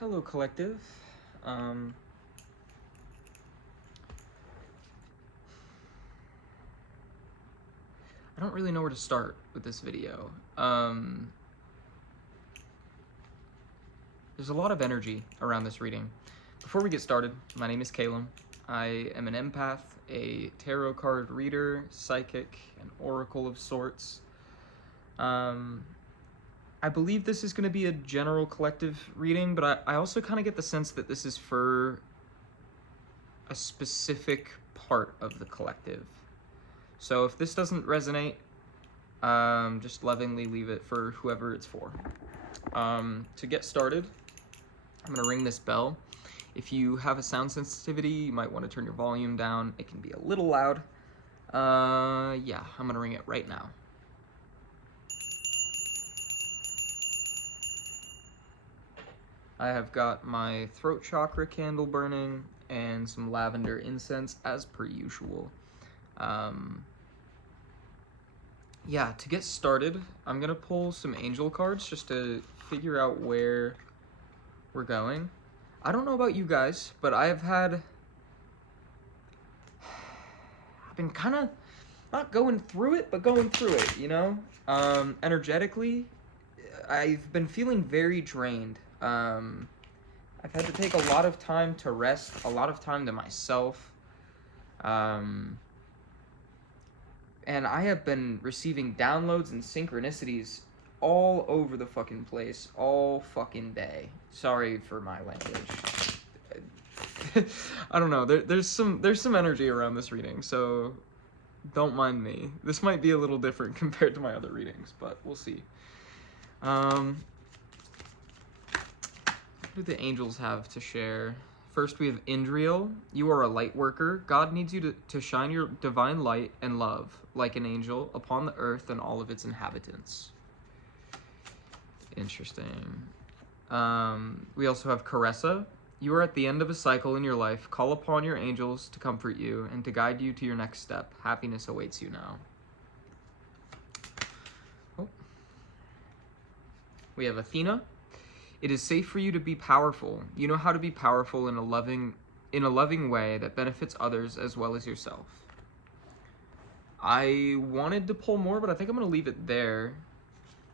Hello, collective. Um, I don't really know where to start with this video. There's a lot of energy around this reading. Before we get started, my name is Calum. I am an empath, a tarot card reader, psychic, an oracle of sorts. I believe this is going to be a general collective reading, but I also kind of get the sense that this is for a specific part of the collective. So if this doesn't resonate, just lovingly leave it for whoever it's for. To get started, I'm going to ring this bell. If you have a sound sensitivity, you might want to turn your volume down. It can be a little loud. Yeah, I'm going to ring it right now. I have got my throat chakra candle burning and some lavender incense as per usual. Yeah, to get started, I'm gonna pull some angel cards just to figure out where we're going. I don't know about you guys, but I've been kind of not going through it, but going through it, you know? Energetically, I've been feeling very drained. I've had to take a lot of time to rest, a lot of time to myself. And I have been receiving downloads and synchronicities all over the fucking place, all fucking day. Sorry for my language. I don't know. There's some energy around this reading, so don't mind me. This might be a little different compared to my other readings, but we'll see. What do the angels have to share? First, we have Indriel. You are a light worker. God needs you to shine your divine light and love, like an angel, upon the earth and all of its inhabitants. Interesting. We also have Caressa. You are at the end of a cycle in your life. Call upon your angels to comfort you and to guide you to your next step. Happiness awaits you now. Oh. We have Athena. It is safe for you to be powerful. You know how to be powerful in a loving way that benefits others as well as yourself. I wanted to pull more, but I think I'm going to leave it there.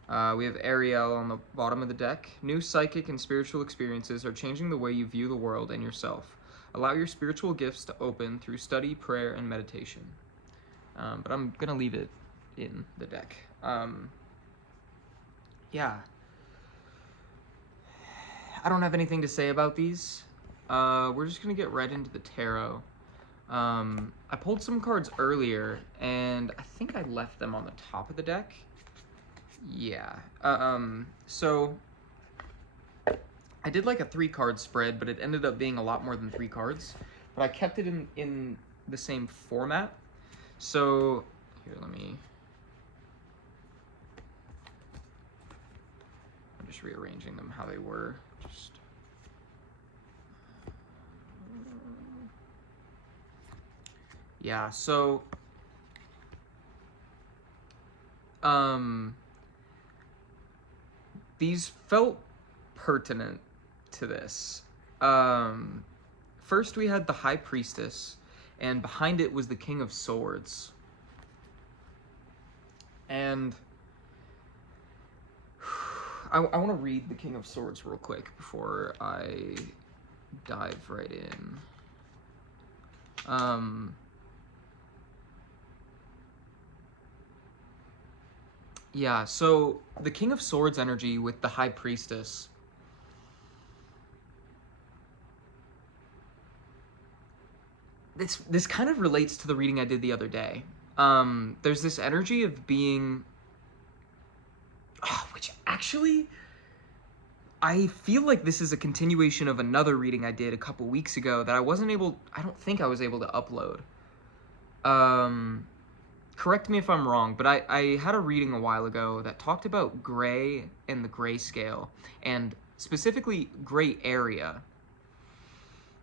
We have Ariel on the bottom of the deck. New psychic and spiritual experiences are changing the way you view the world and yourself. Allow your spiritual gifts to open through study, prayer, and meditation. But I'm going to leave it in the deck. Yeah. I don't have anything to say about these. We're just gonna get right into the tarot. I pulled some cards earlier, and I think I left them on the top of the deck. Yeah. So I did like a 3-card spread, but it ended up being a lot more than 3 cards. But I kept it in the same format. So here, I'm just rearranging them how they were. Yeah, so these felt pertinent to this. First we had the High Priestess, and behind it was the King of Swords. And I want to read the King of Swords real quick before I dive right in. Yeah, so the King of Swords energy with the High Priestess. This kind of relates to the reading I did the other day. There's this energy of being... which actually... I feel like this is a continuation of another reading I did a couple weeks ago that I don't think I was able to upload. Correct me if I'm wrong, but I had a reading a while ago that talked about gray and the grayscale, and specifically gray area.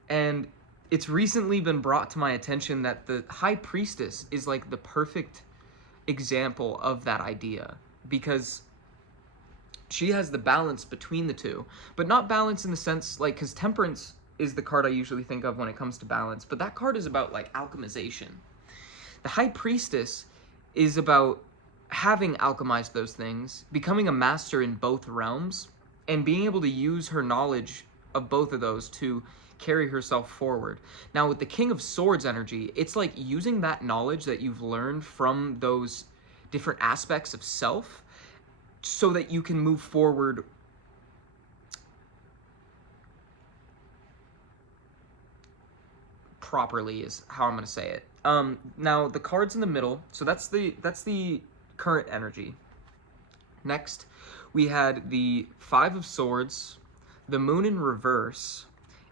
And it's recently been brought to my attention that the High Priestess is like the perfect example of that idea, because she has the balance between the two, but not balance in the sense, like, because Temperance is the card I usually think of when it comes to balance, but that card is about, like, alchemization. The High Priestess is about having alchemized those things, becoming a master in both realms, and being able to use her knowledge of both of those to carry herself forward. Now, with the King of Swords energy, it's like using that knowledge that you've learned from those different aspects of self so that you can move forward properly, is how I'm going to say it. Now, the cards in the middle, so that's the current energy. Next, we had the Five of Swords, the Moon in reverse,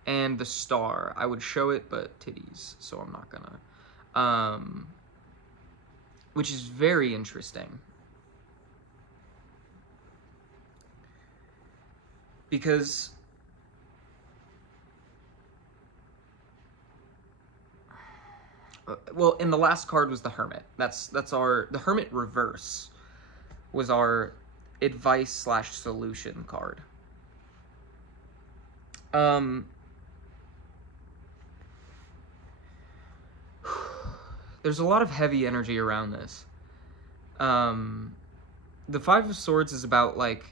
and the Star. I would show it, but titties, so I'm not gonna. Which is very interesting. Because well, and the last card was the Hermit. That's our, the Hermit reverse was our advice / solution card. There's a lot of heavy energy around this. The Five of Swords is about, like,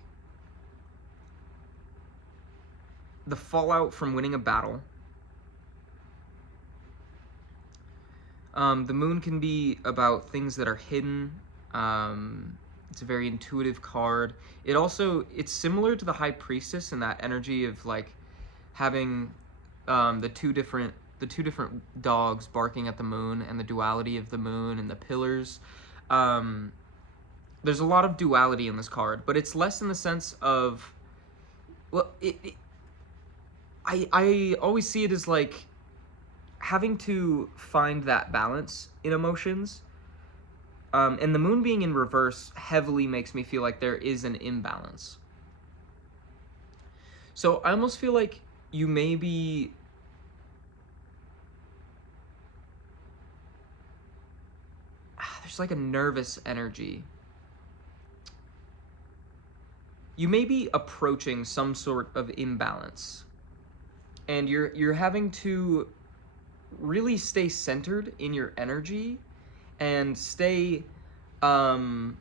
the fallout from winning a battle. The Moon can be about things that are hidden. It's a very intuitive card. It's similar to the High Priestess in that energy of, like, having the two different dogs barking at the moon, and the duality of the moon and the pillars. There's a lot of duality in this card, but it's less in the sense of, well, I always see it as, like, having to find that balance in emotions. And the Moon being in reverse heavily makes me feel like there is an imbalance. So I almost feel like you may be there's like a nervous energy. You may be approaching some sort of imbalance, and you're having to really stay centered in your energy and stay I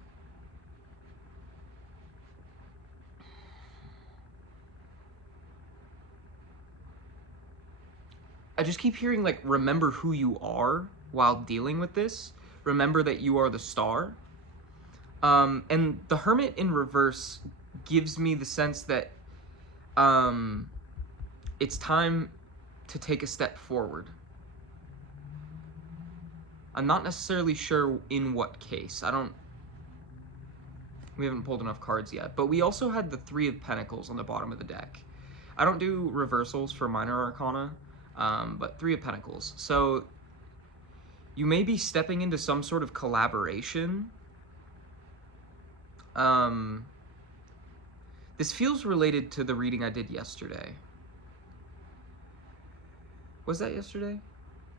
just keep hearing, like, remember who you are while dealing with this. Remember that you are the star. And the Hermit in reverse gives me the sense that it's time to take a step forward. I'm not necessarily sure in what case. We haven't pulled enough cards yet. But we also had the Three of Pentacles on the bottom of the deck. I don't do reversals for minor arcana, but Three of Pentacles. So you may be stepping into some sort of collaboration. This feels related to the reading I did yesterday. Was that yesterday?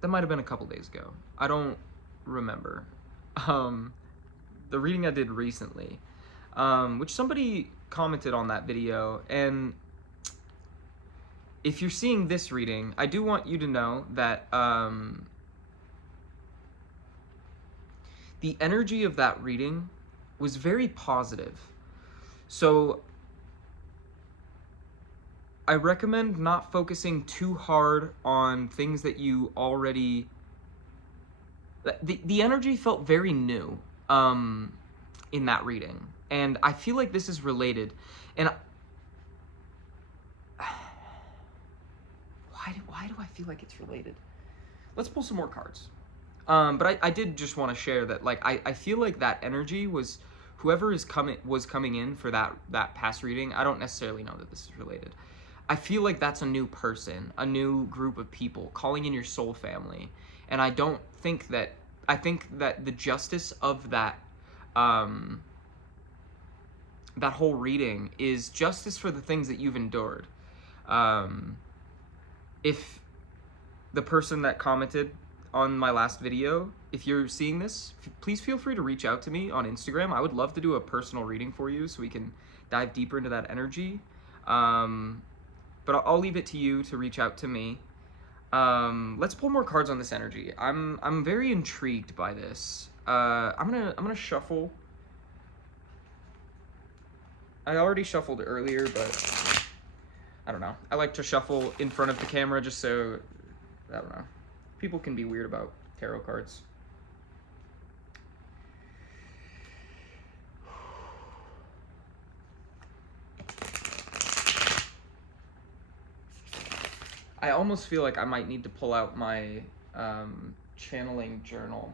That might have been a couple days ago. I don't remember. The reading I did recently, which somebody commented on that video, and if you're seeing this reading, I do want you to know that the energy of that reading was very positive. So I recommend not focusing too hard on things that you already... The energy felt very new in that reading, and I feel like this is related. And why do I feel like it's related? Let's pull some more cards. But I did just want to share that, like, I feel like that energy was whoever was coming in for that past reading. I don't necessarily know that this is related. I feel like that's a new person, a new group of people calling in your soul family. And I think that the justice of that that whole reading is justice for the things that you've endured. If the person that commented on my last video, if you're seeing this, please feel free to reach out to me on Instagram. I would love to do a personal reading for you so we can dive deeper into that energy. But I'll leave it to you to reach out to me. Let's pull more cards on this energy. I'm very intrigued by this. I'm gonna shuffle. I already shuffled earlier, but I don't know. I like to shuffle in front of the camera just so, I don't know. People can be weird about tarot cards. I almost feel like I might need to pull out my channeling journal,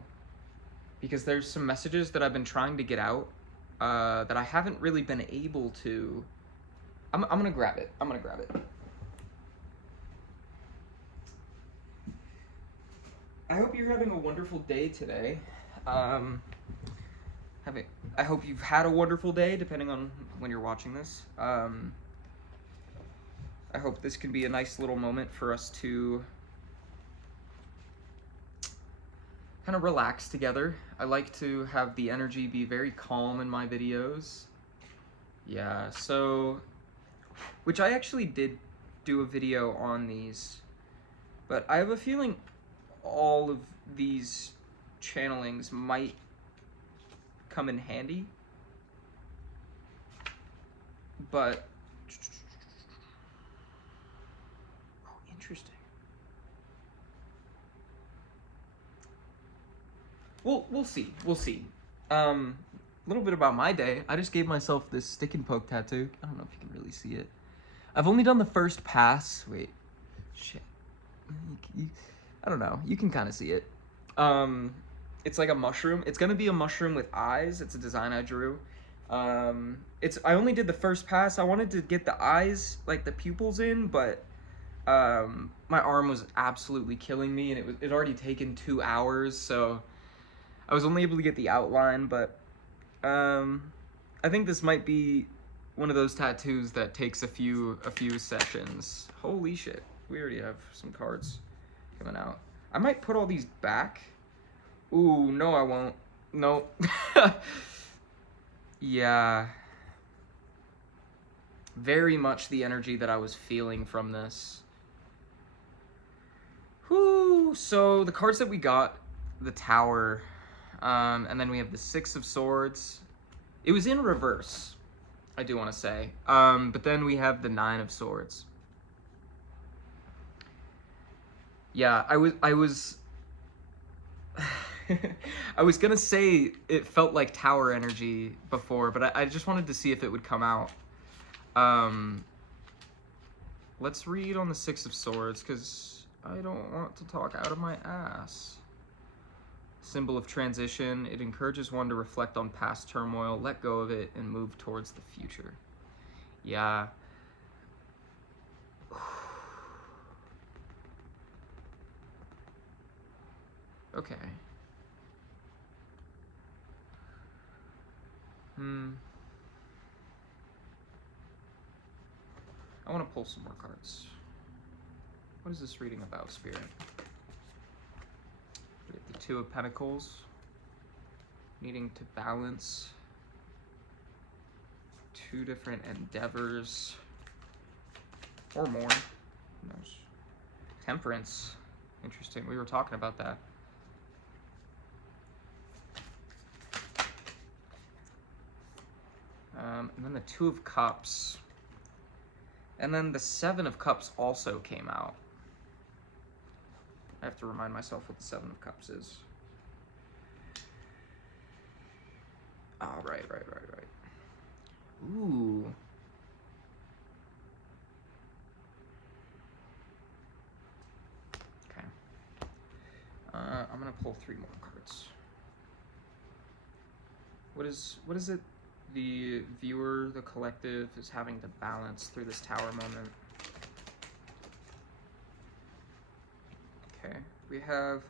because there's some messages that I've been trying to get out that I haven't really been able to. I'm gonna grab it. I'm gonna grab it. I hope you're having a wonderful day today. I hope you've had a wonderful day, depending on when you're watching this. I hope this can be a nice little moment for us to kind of relax together. I like to have the energy be very calm in my videos. Yeah, so, which I actually did do a video on these, but I have a feeling all of these channelings might come in handy, but oh, interesting. We'll see. We'll see. A little bit about my day. I just gave myself this stick and poke tattoo. I don't know if you can really see it. I've only done the first pass. Wait, shit. I don't know. You can kind of see it. It's like a mushroom. It's gonna be a mushroom with eyes. It's a design I drew. I only did the first pass. I wanted to get the eyes, like the pupils in, but my arm was absolutely killing me, and it already taken 2 hours, so I was only able to get the outline. But I think this might be one of those tattoos that takes a few sessions. Holy shit, we already have some cards coming out. I might put all these back. Ooh, no I won't. No. Yeah. Very much the energy that I was feeling from this. Whew. So the cards that we got, the Tower, and then we have the Six of Swords. It was in reverse, I do want to say. But then we have the Nine of Swords. Yeah, I was I was gonna say it felt like Tower energy before, but I just wanted to see if it would come out. Let's read on the Six of Swords, because I don't want to talk out of my ass. Symbol of transition. It encourages one to reflect on past turmoil, let go of it, and move towards the future. Yeah. Okay. I want to pull some more cards. What is this reading about, Spirit? We have the Two of Pentacles. Needing to balance 2 different endeavors. Or more. Who knows? Temperance. Interesting. We were talking about that. And then the Two of Cups. And then the Seven of Cups also came out. I have to remind myself what the Seven of Cups is. Oh, right. Ooh. Okay. I'm gonna pull 3 more cards. What is it the viewer, the collective, is having to balance through this Tower moment? Okay, we have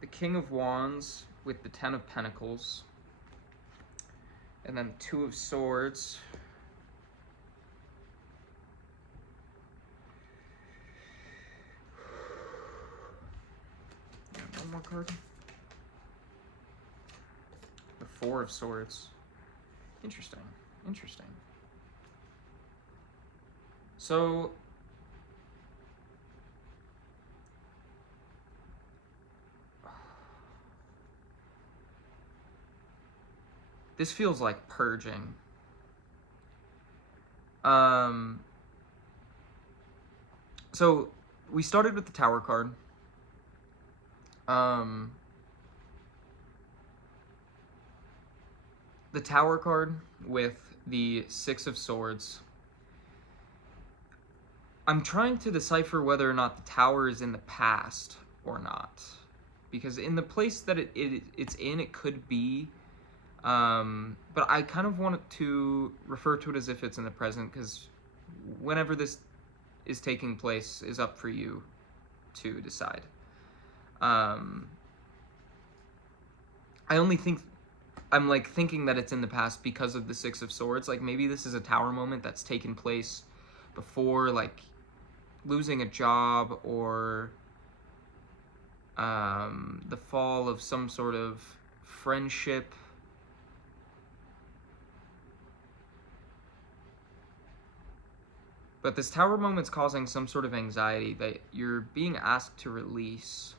the King of Wands with the Ten of Pentacles, and then Two of Swords. One more card. The Four of Swords. Interesting. So this feels like purging. So we started with the Tower card. The Tower card with the Six of Swords. I'm trying to decipher whether or not the Tower is in the past or not. Because in the place that it's in, it could be. But I kind of want to refer to it as if it's in the present, because whenever this is taking place is up for you to decide. I only think I'm like thinking that it's in the past because of the Six of Swords. Like maybe this is a Tower moment that's taken place before, like losing a job or the fall of some sort of friendship. But this Tower moment's causing some sort of anxiety that you're being asked to release.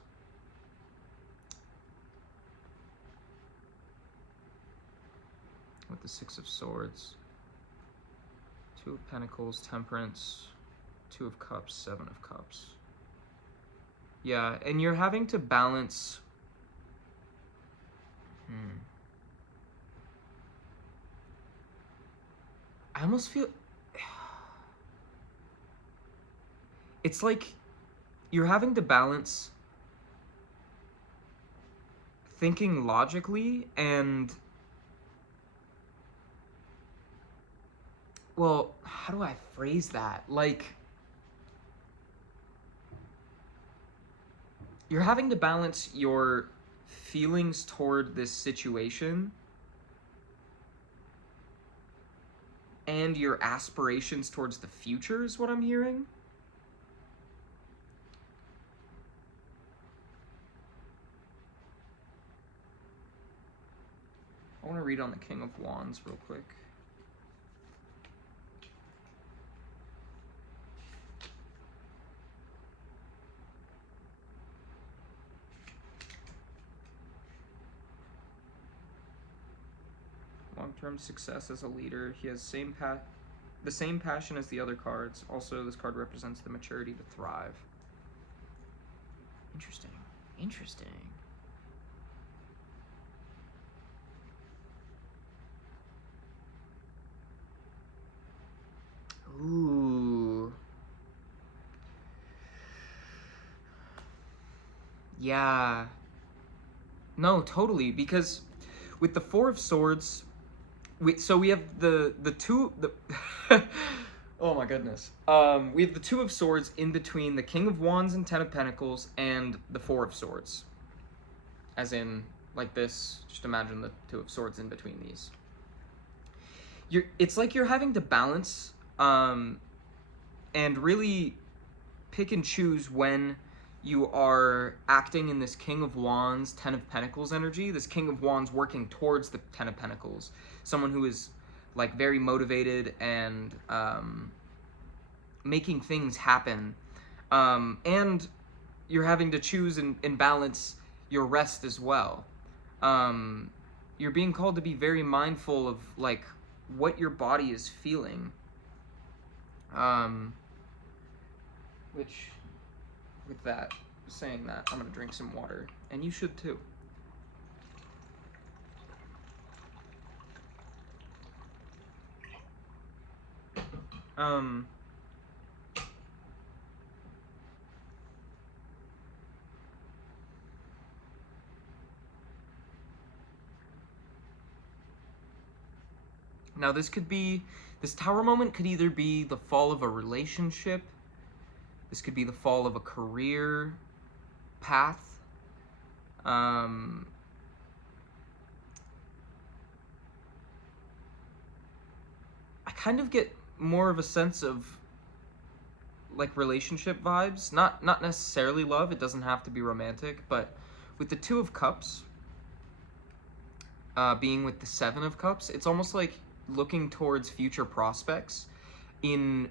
With the Six of Swords. Two of Pentacles, Temperance, Two of Cups, Seven of Cups. Yeah, and you're having to balance... I almost feel... It's like you're having to balance thinking logically and... Well, how do I phrase that? Like... You're having to balance your feelings toward this situation and your aspirations towards the future is what I'm hearing. I want to read on the King of Wands real quick. Long-term success as a leader. He has the same passion as the other cards. Also, this card represents the maturity to thrive. Interesting. Interesting. Ooh. Yeah. No, totally, because with the Four of Swords, we have the two oh my goodness. We have the Two of Swords in between the King of Wands and Ten of Pentacles and the Four of Swords. As in, like this, just imagine the Two of Swords in between these. It's like you're having to balance, and really pick and choose when you are acting in this King of Wands, Ten of Pentacles energy, this King of Wands working towards the Ten of Pentacles, someone who is like very motivated and making things happen, and you're having to choose and balance your rest as well. You're being called to be very mindful of like what your body is feeling, which with that, saying that, I'm gonna drink some water, and you should too. Now this Tower moment could either be the fall of a relationship, this could be the fall of a career path, I kind of get more of a sense of like relationship vibes, not necessarily love, it doesn't have to be romantic, but with the Two of Cups being with the Seven of Cups, it's almost like looking towards future prospects in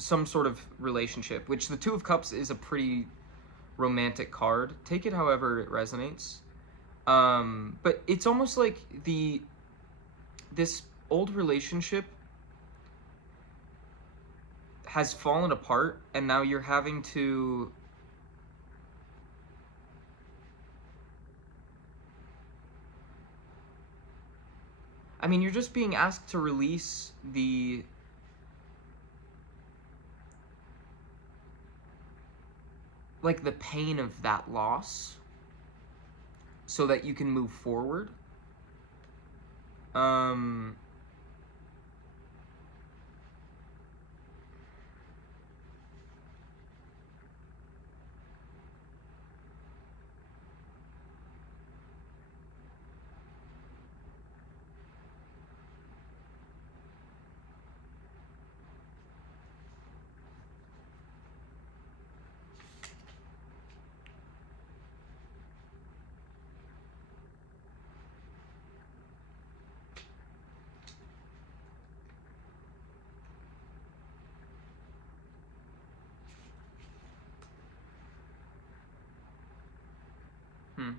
some sort of relationship, which the Two of Cups is a pretty romantic card. Take it however it resonates. But it's almost like this old relationship has fallen apart, and now you're having to you're just being asked to release the pain of that loss so that you can move forward. Hmm.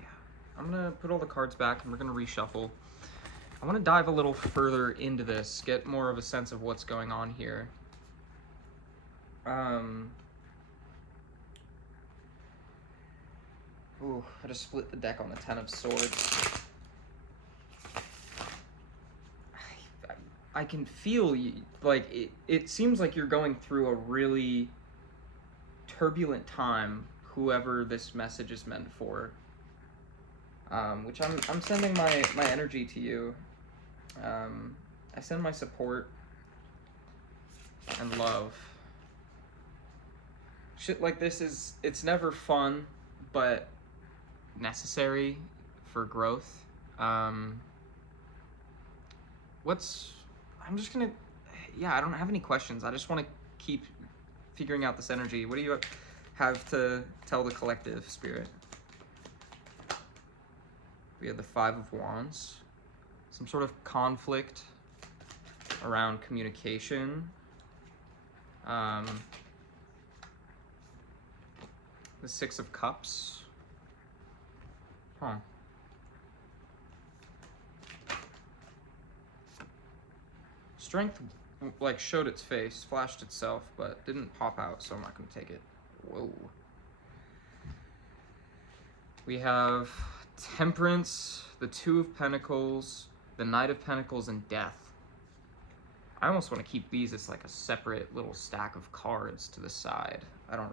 Yeah. I'm gonna put all the cards back and we're gonna reshuffle. I want to dive a little further into this, get more of a sense of what's going on here. Ooh, I just split the deck on the Ten of Swords. I can feel like it seems like you're going through a really turbulent time, whoever this message is meant for. Which I'm sending my energy to you. I send my support and love. Shit like this it's never fun, but necessary for growth. I'm just gonna, I don't have any questions. I just want to keep figuring out this energy. What do you have to tell the collective, Spirit? We have the Five of Wands. Some sort of conflict around communication. The Six of Cups. Huh. Strength showed its face, flashed itself, but didn't pop out, so I'm not gonna take it. Whoa. We have Temperance, the Two of Pentacles, the Knight of Pentacles, and Death. I almost want to keep these as like a separate little stack of cards to the side. I don't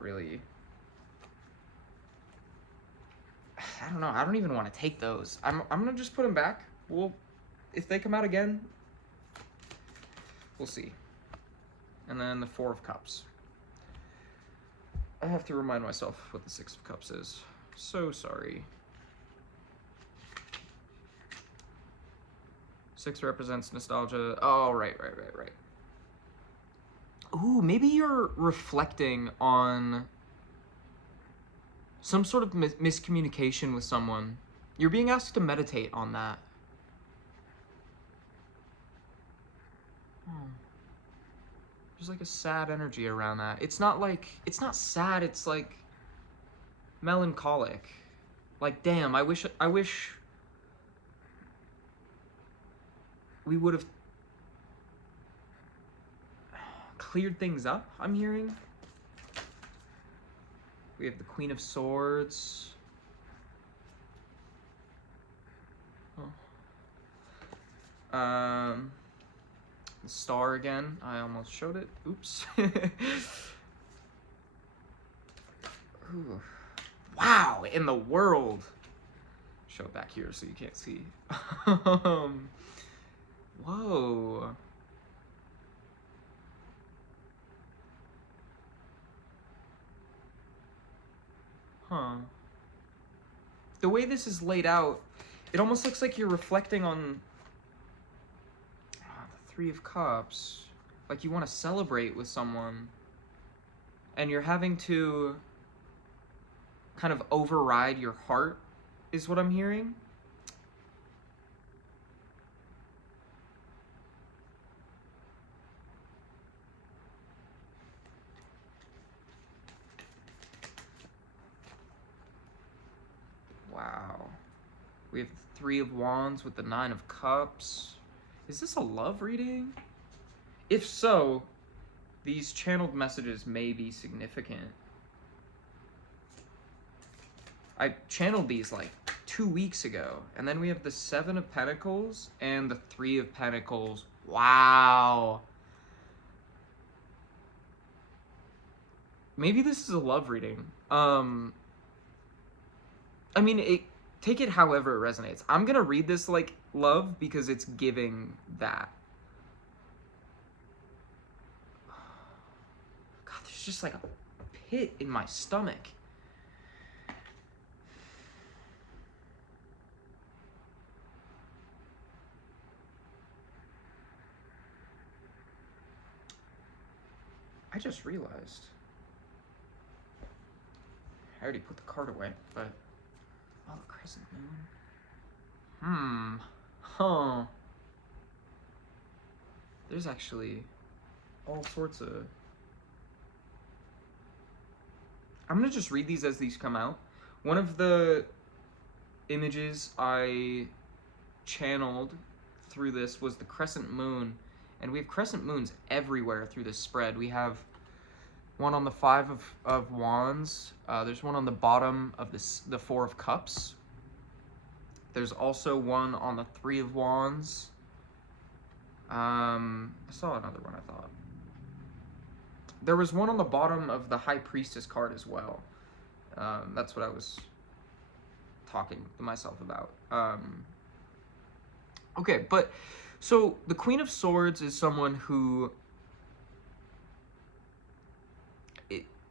know. I don't even want to take those. I'm gonna just put them back. If they come out again, we'll see. And then the Four of Cups. I have to remind myself what the Six of Cups is. So sorry. Six represents nostalgia. Oh, right. Ooh, maybe you're reflecting on some sort of miscommunication with someone. You're being asked to meditate on that. There's like a sad energy around that. It's not sad, it's like melancholic. Like, damn, I wish we would have cleared things up, I'm hearing. We have the Queen of Swords. The Star again. I almost showed it. Oops. Ooh. Wow, in the world. Show it back here so you can't see. Whoa. Huh. The way this is laid out, it almost looks like you're reflecting on the Three of Cups. Like you want to celebrate with someone, and you're having to kind of override your heart, is what I'm hearing. Wow. We have the Three of Wands with the Nine of Cups. Is this a love reading? If so, these channeled messages may be significant. I channeled these like 2 weeks ago. And then we have the Seven of Pentacles and the Three of Pentacles. Wow. Maybe this is a love reading. I mean, take it however it resonates. I'm gonna read this like love because it's giving that. God, there's just like a pit in my stomach. I just realized. I already put the card away, but... Oh, the crescent moon. Huh. There's actually all sorts of... I'm gonna just read these as these come out. One of the images I channeled through this was the crescent moon, and we have crescent moons everywhere through this spread. We have one on the Five of Wands. There's one on the bottom of the Four of Cups. There's also one on the Three of Wands. I saw another one, I thought. There was one on the bottom of the High Priestess card as well. That's what I was talking to myself about. Okay, but so the Queen of Swords is someone who,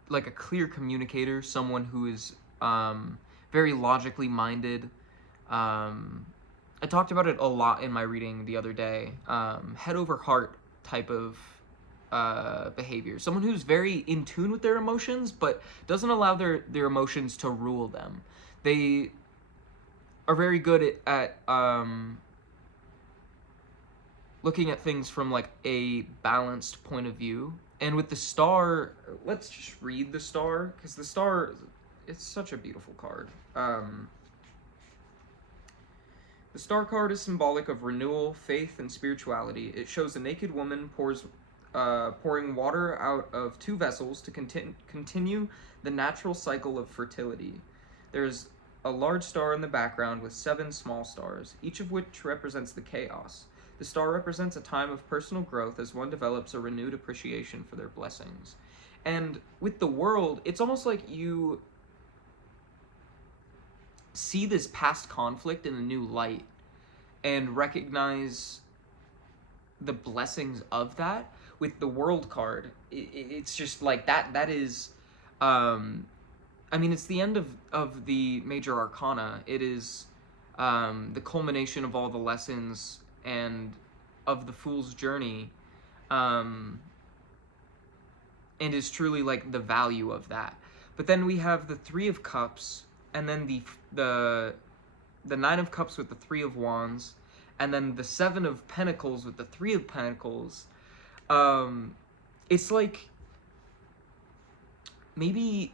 like a clear communicator, someone who is very logically minded. I talked about it a lot in my reading the other day. Head over heart type of behavior. Someone who's very in tune with their emotions, but doesn't allow their emotions to rule them. They are very good at looking at things from like a balanced point of view. And with the Star, let's just read the Star, because the Star, it's such a beautiful card. The Star card is symbolic of renewal, faith, and spirituality. It shows a naked woman pouring water out of two vessels to continue the natural cycle of fertility. There's a large star in the background with 7 small stars, each of which represents the chaos. The star represents a time of personal growth as one develops a renewed appreciation for their blessings. And with the world, it's almost like you see this past conflict in a new light and recognize the blessings of that. With the World card, it's just like that is, I mean, it's the end of the major arcana. It is the culmination of all the lessons and of the Fool's journey, and is truly like the value of that. But then we have the Three of Cups, and then the Nine of Cups with the Three of Wands, and then the Seven of Pentacles with the Three of Pentacles. It's like maybe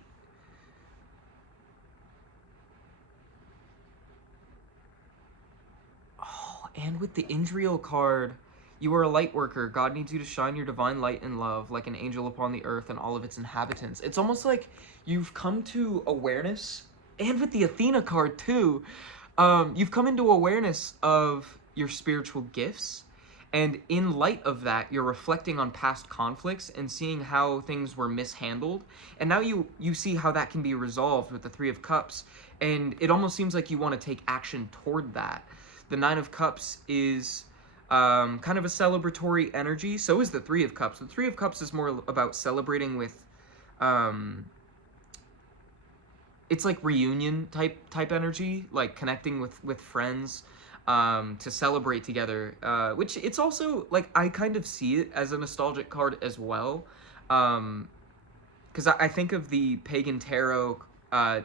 and with the Indriel card, you are a light worker. God needs you to shine your divine light and love like an angel upon the earth and all of its inhabitants. It's almost like you've come to awareness, and with the Athena card too, you've come into awareness of your spiritual gifts, and in light of that, you're reflecting on past conflicts and seeing how things were mishandled, and now you see how that can be resolved with the Three of Cups, and it almost seems like you want to take action toward that. The Nine of Cups is kind of a celebratory energy. So is the Three of Cups. The Three of Cups is more about celebrating with, it's like reunion type energy, like connecting with friends to celebrate together. Which it's also like I kind of see it as a nostalgic card as well, because I think of the Pagan Tarot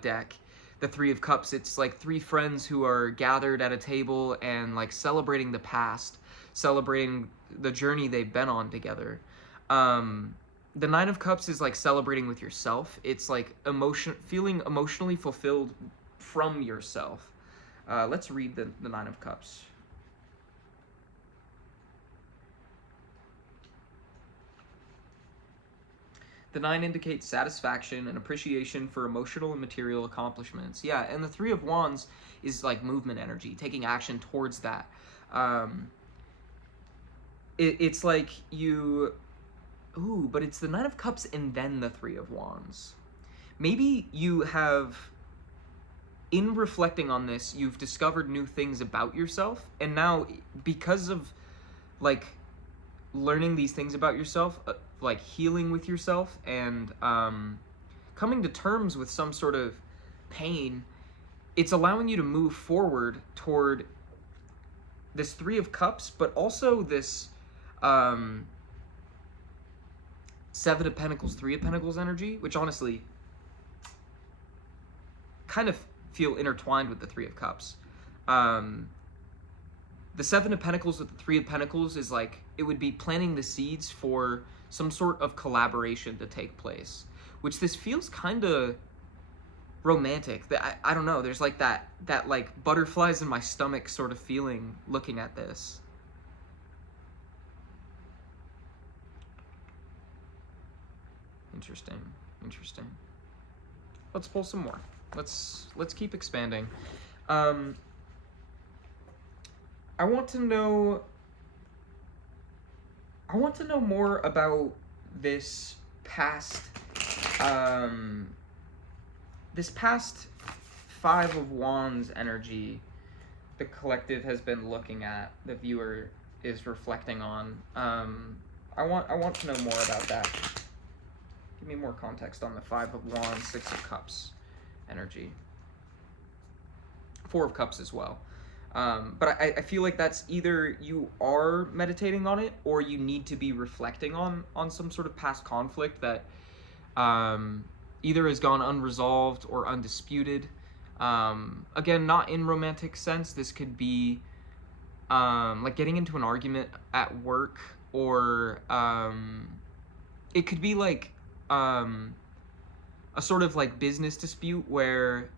deck. The Three of Cups, it's like 3 friends who are gathered at a table and like celebrating the past, celebrating the journey they've been on together. The Nine of Cups is like celebrating with yourself. It's like feeling emotionally fulfilled from yourself. Let's read the Nine of Cups. The Nine indicates satisfaction and appreciation for emotional and material accomplishments. Yeah, and the Three of Wands is like movement energy, taking action towards that. It's like you... Ooh, but it's the Nine of Cups and then the Three of Wands. Maybe you have... In reflecting on this, you've discovered new things about yourself, and now, because of, like, learning these things about yourself, like healing with yourself, and coming to terms with some sort of pain, it's allowing you to move forward toward this Three of Cups, but also this Seven of Pentacles, Three of Pentacles energy, which honestly kind of feel intertwined with the Three of Cups. The Seven of Pentacles with the Three of Pentacles is like, it would be planting the seeds for some sort of collaboration to take place, which this feels kind of romantic. I don't know, there's like that like butterflies in my stomach sort of feeling looking at this. Interesting. Let's pull some more. Let's keep expanding. I want to know more about this past Five of Wands energy the collective has been looking at, the viewer is reflecting on. I want to know more about that. Give me more context on the Five of Wands, Six of Cups energy. Four of Cups as well. But I feel like that's either you are meditating on it, or you need to be reflecting on some sort of past conflict that either has gone unresolved or undisputed. Again, not in romantic sense. This could be like getting into an argument at work, or it could be like a sort of like business dispute where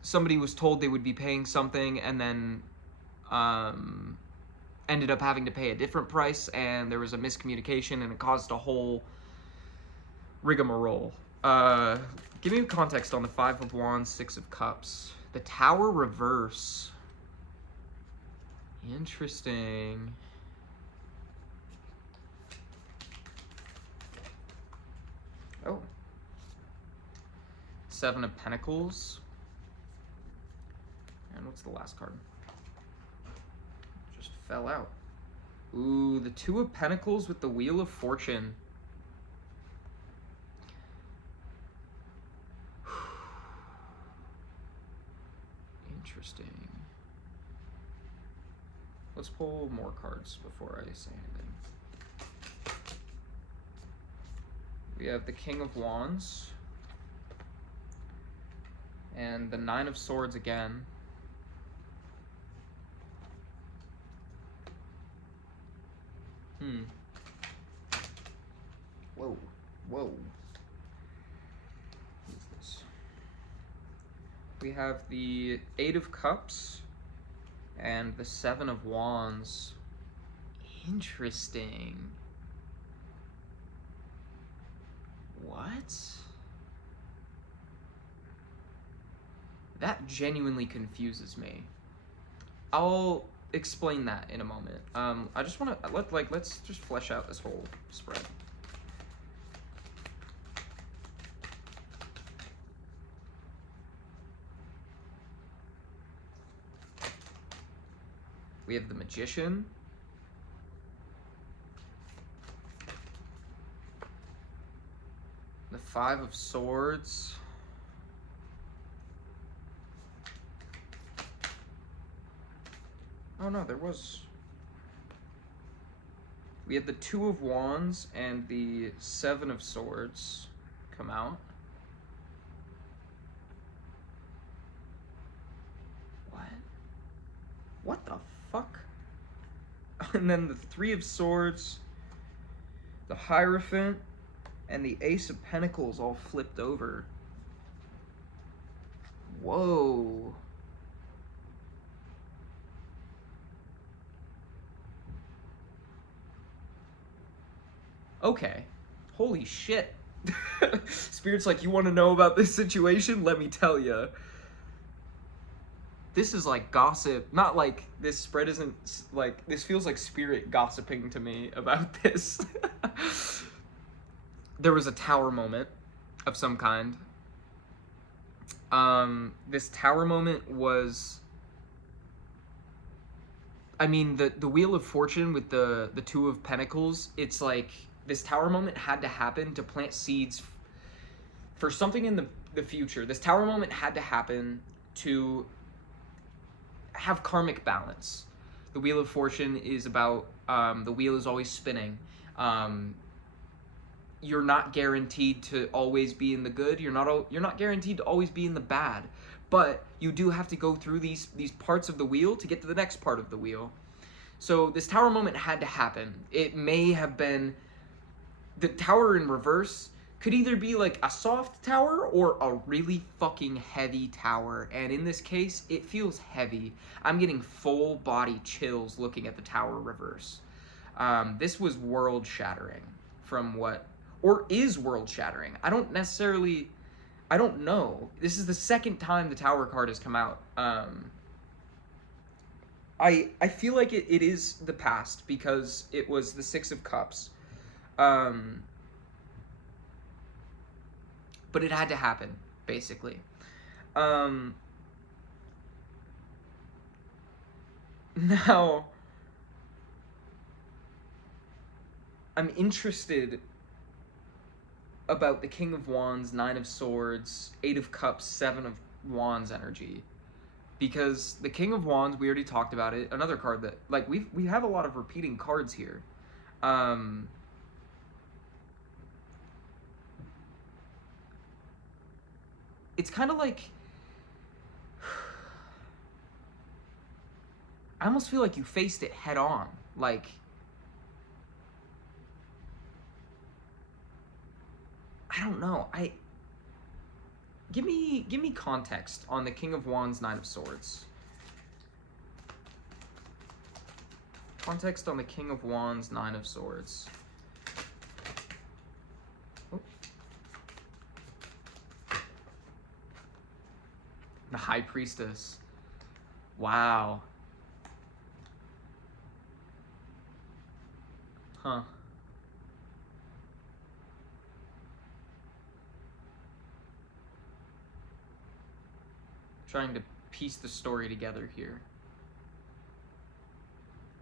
somebody was told they would be paying something and then ended up having to pay a different price, and there was a miscommunication and it caused a whole rigmarole. Give me context on the Five of Wands, Six of Cups. The Tower reverse. Interesting. Oh. Seven of Pentacles. And what's the last card? Just fell out. Ooh, the Two of Pentacles with the Wheel of Fortune. Interesting. Let's pull more cards before I say anything. We have the King of Wands and the Nine of Swords again. Whoa. What is this? We have the Eight of Cups and the Seven of Wands. Interesting. What? That genuinely confuses me. I'll explain that in a moment. I just want to let's just flesh out this whole spread. We have the Magician. The Five of Swords. Oh no, there was... We had the Two of Wands and the Seven of Swords come out. What the fuck? And then the Three of Swords, the Hierophant, and the Ace of Pentacles all flipped over. Whoa. Okay. Holy shit. Spirit's like, you want to know about this situation? Let me tell you. This is like gossip. Not like this spread isn't like, this feels like Spirit gossiping to me about this. There was a tower moment of some kind. This tower moment was, I mean, the Wheel of Fortune with the Two of Pentacles, it's like this tower moment had to happen to plant seeds for something in the future. This tower moment had to happen to have karmic balance. The Wheel of Fortune is about the wheel is always spinning. You're not guaranteed to always be in the good. You're not guaranteed to always be in the bad. But you do have to go through these parts of the wheel to get to the next part of the wheel. So this tower moment had to happen. It may have been the tower in reverse could either be like a soft tower or a really fucking heavy tower. And in this case, it feels heavy. I'm getting full body chills looking at the tower reverse. This was world shattering from what, or is world shattering. I don't know. This is the second time the tower card has come out. I feel like it is the past because it was the Six of Cups. But it had to happen, basically. Now, I'm interested about the King of Wands, Nine of Swords, Eight of Cups, Seven of Wands energy. Because the King of Wands, we already talked about it. Another card that, like, we have a lot of repeating cards here. It's kind of like, I almost feel like you faced it head on. Like, I don't know. Give me context on the King of Wands, Nine of Swords. Context on the King of Wands, Nine of Swords. Oh. The High Priestess. Wow. Huh. Trying to piece the story together here.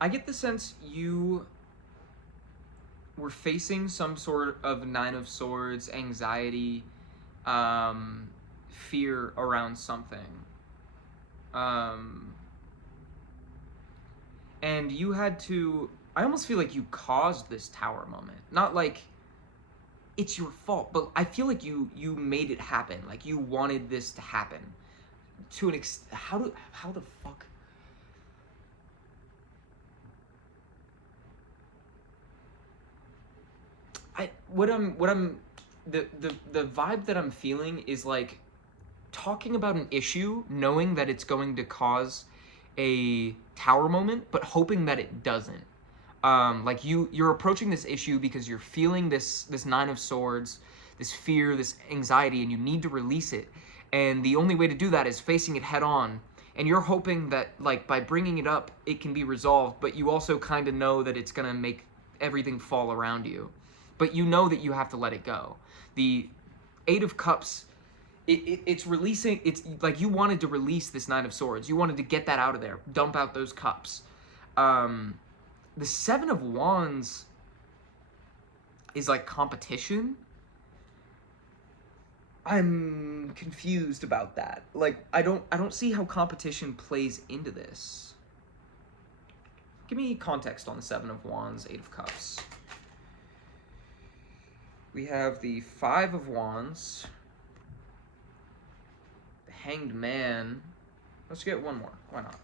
I get the sense you were facing some sort of Nine of Swords, anxiety, fear around something. And you had to, I almost feel like you caused this tower moment. Not like it's your fault, but I feel like you made it happen. Like you wanted this to happen. To an how the fuck? The vibe that I'm feeling is like talking about an issue, knowing that it's going to cause a tower moment, but hoping that it doesn't. Like you're approaching this issue because you're feeling this Nine of Swords, this fear, this anxiety, and you need to release it. And the only way to do that is facing it head on. And you're hoping that, like, by bringing it up, it can be resolved, but you also kind of know that it's going to make everything fall around you. But you know that you have to let it go. The Eight of Cups, it's releasing, it's like you wanted to release this Nine of Swords. You wanted to get that out of there, dump out those cups. The Seven of Wands is like competition. I'm confused about that. Like, I don't see how competition plays into this. Give me context on the Seven of Wands, Eight of Cups. We have the Five of Wands, the Hanged Man. Let's get one more. Why not?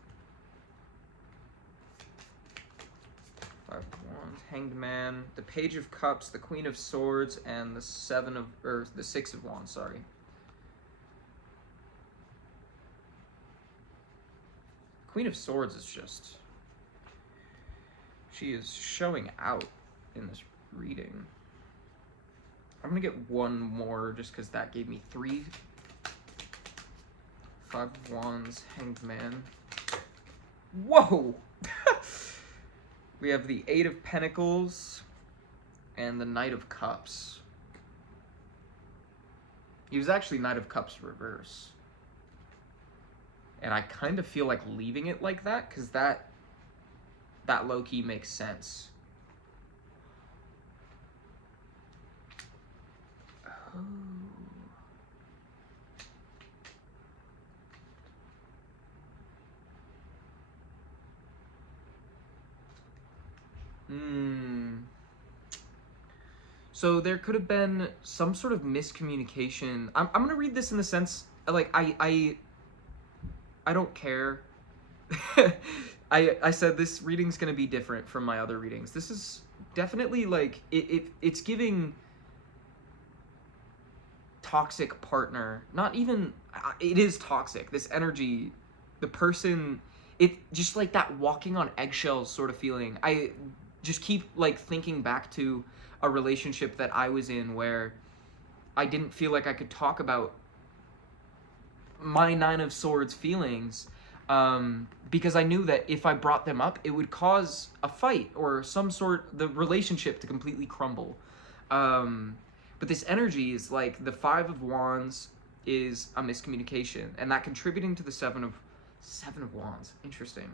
Five of Wands, Hanged Man, the Page of Cups, the Queen of Swords, and the Six of Wands, sorry. Queen of Swords is just... She is showing out in this reading. I'm gonna get one more just because that gave me 3. 5 of Wands, Hanged Man. Whoa! We have the 8 of Pentacles and the Knight of Cups. He was actually Knight of Cups reverse. And I kind of feel like leaving it like that, because that low-key makes sense. Oh. So there could have been some sort of miscommunication. I'm gonna read this in the sense, like, I don't care. I said this reading's gonna be different from my other readings. This is definitely, like, it's giving toxic partner. Not even, it is toxic. This energy, the person, it just like that walking on eggshells sort of feeling. I just keep, like, thinking back to a relationship that I was in where I didn't feel like I could talk about my 9 of Swords feelings, because I knew that if I brought them up, it would cause a fight or some sort, the relationship to completely crumble. But this energy is like the 5 of Wands is a miscommunication, and that contributing to the 7 of Wands. Interesting.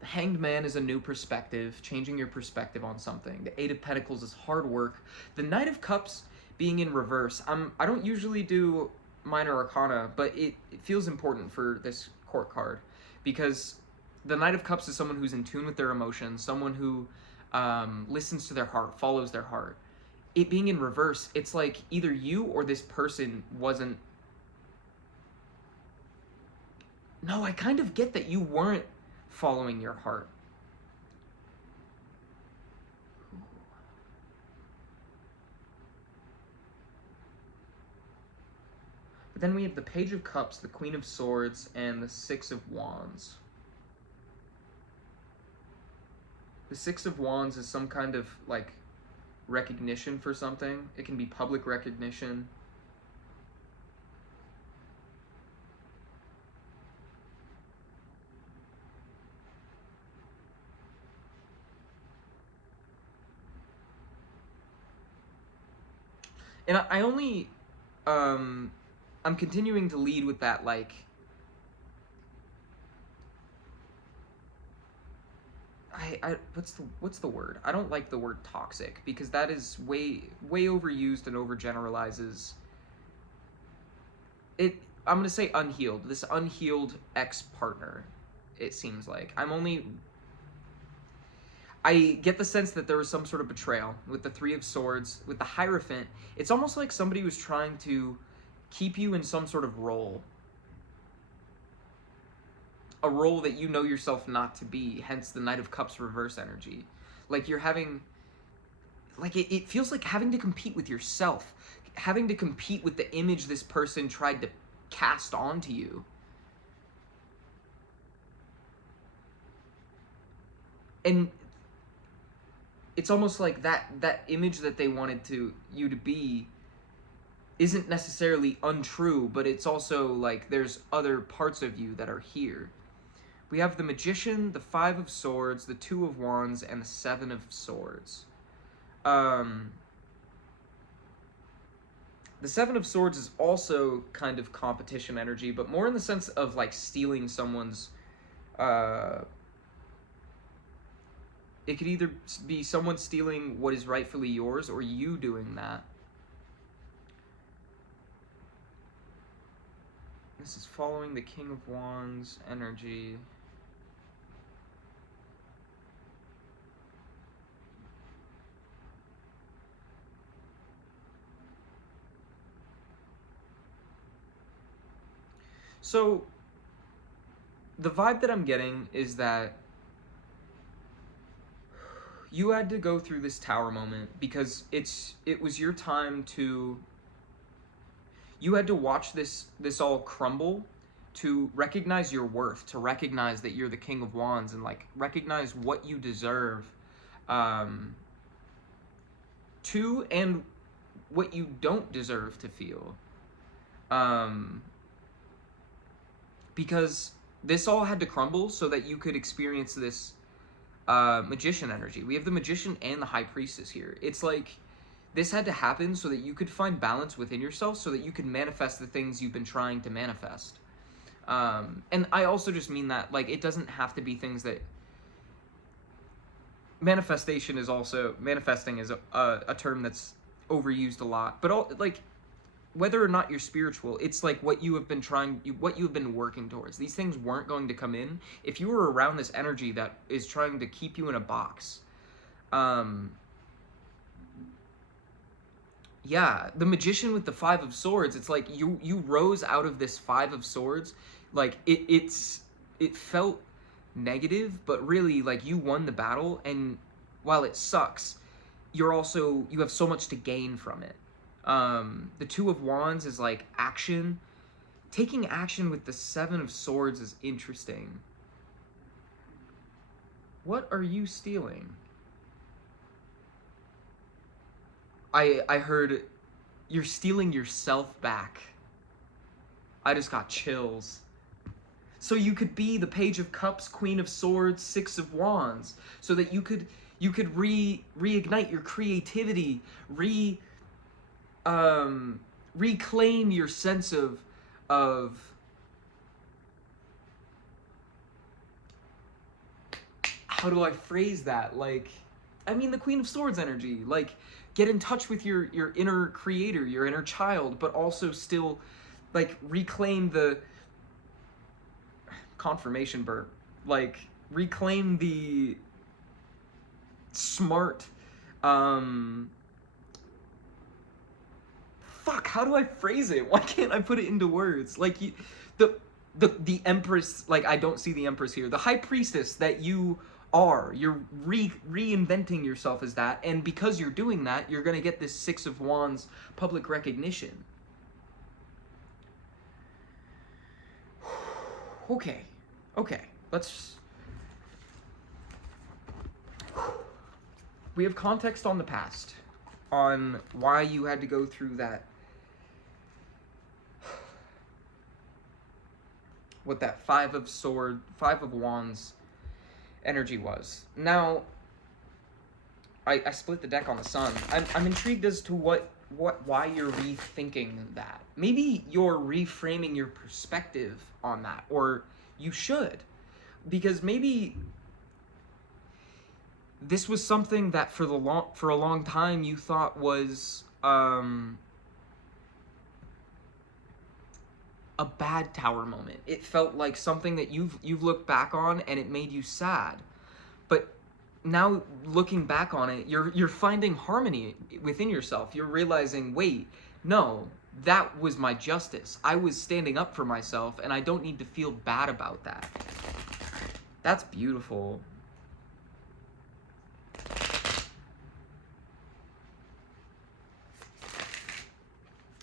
The Hanged Man is a new perspective, changing your perspective on something. The 8 of Pentacles is hard work. The Knight of Cups being in reverse. I don't usually do minor arcana, but it feels important for this court card, because the Knight of Cups is someone who's in tune with their emotions, someone who listens to their heart, follows their heart. It being in reverse, it's like either you or this person wasn't... No, I kind of get that you weren't following your heart. But then we have the Page of Cups, the Queen of Swords, and the 6 of Wands. The 6 of Wands is some kind of, like, recognition for something. It can be public recognition. And I only, I'm continuing to lead with that, like, what's the word? I don't like the word toxic, because that is way overused and overgeneralizes it. I'm gonna say unhealed. This unhealed ex-partner, it seems like. I get the sense that there was some sort of betrayal with the 3 of Swords, with the Hierophant. It's almost like somebody was trying to keep you in some sort of role. A role that you know yourself not to be, hence the Knight of Cups reverse energy. Like you're having, like it feels like having to compete with yourself, having to compete with the image this person tried to cast onto you. And it's almost like that image that they wanted you to be isn't necessarily untrue, but it's also like there's other parts of you that are here. We have the Magician, the 5 of Swords, the 2 of Wands, and the 7 of Swords. The 7 of Swords is also kind of competition energy, but more in the sense of like stealing someone's... It could either be someone stealing what is rightfully yours, or you doing that. This is following the King of Wands energy. So, the vibe that I'm getting is that you had to go through this tower moment because it was your time to... You had to watch this all crumble to recognize your worth, to recognize that you're the King of Wands, and like recognize what you deserve, to, and what you don't deserve to feel. Because this all had to crumble so that you could experience this magician energy. We have the magician and the high priestess here. It's like this had to happen so that you could find balance within yourself, so that you could manifest the things you've been trying to manifest. And I also just mean that, like, it doesn't have to be things that... Manifesting is a term that's overused a lot. But like, whether or not you're spiritual, it's like what you have been working towards. These things weren't going to come in if you were around this energy that is trying to keep you in a box. Yeah, the magician with the Five of Swords, it's like you rose out of this Five of Swords. Like, it felt negative, but really, like, you won the battle, and while it sucks, you have so much to gain from it. The Two of Wands is like action. Taking action with the Seven of Swords is interesting. What are you stealing? I heard you're stealing yourself back. I just got chills. So you could be the Page of Cups, Queen of Swords, Six of Wands, so that you could reignite your creativity, reclaim your sense of how do I phrase that? Like, I mean, the Queen of Swords energy, like, get in touch with your inner creator, your inner child, but also still, like, reclaim the confirmation burp, like, reclaim the smart, fuck, how do I phrase it? Why can't I put it into words? Like, the Empress, like, I don't see the Empress here. The High Priestess that you are, you're reinventing yourself as that, and because you're doing that, you're gonna get this Six of Wands public recognition. Okay, let's... We have context on the past, on why you had to go through that. What that Five of Wands energy was. Now, I split the deck on the Sun. I'm intrigued as to why you're rethinking that. Maybe you're reframing your perspective on that, or you should, because maybe this was something that for a long time you thought was a bad Tower moment. It felt like something that you've looked back on and it made you sad. But now looking back on it, you're finding harmony within yourself. You're realizing, wait, no, that was my justice. I was standing up for myself, and I don't need to feel bad about that. That's beautiful.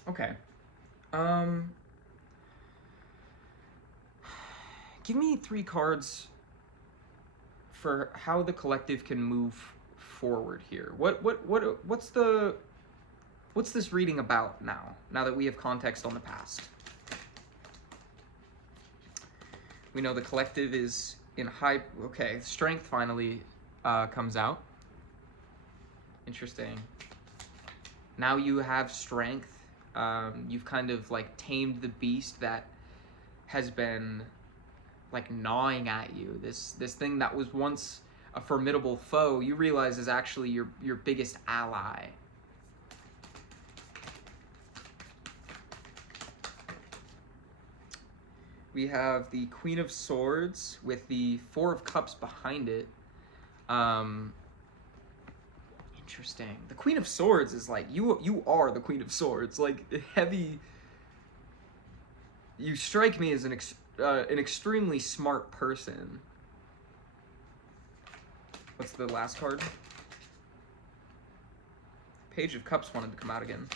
Okay. Give me 3 cards for how the collective can move forward here. What's this reading about now that we have context on the past? We know the collective is in high... Okay, strength finally comes out. Interesting. Now you have strength. You've kind of, like, tamed the beast that has been, like, gnawing at you. This thing that was once a formidable foe, you realize is actually your biggest ally. We have the Queen of Swords with the Four of Cups behind it. Interesting. The Queen of Swords is like, you are the Queen of Swords. Like, heavy... You strike me as an extremely smart person. What's the last card? Page of Cups wanted to come out again.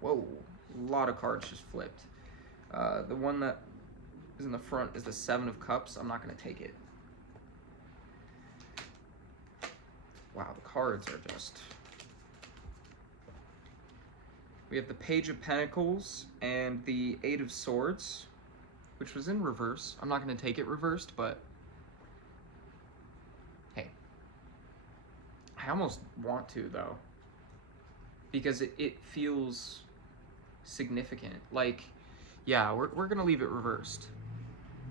Whoa, a lot of cards just flipped. The one that is in the front is the Seven of Cups. I'm not going to take it. Wow, the cards are just... We have the Page of Pentacles and the Eight of Swords, which was in reverse. I'm not going to take it reversed, but hey. I almost want to, though, because it feels significant. Like, yeah, we're going to leave it reversed.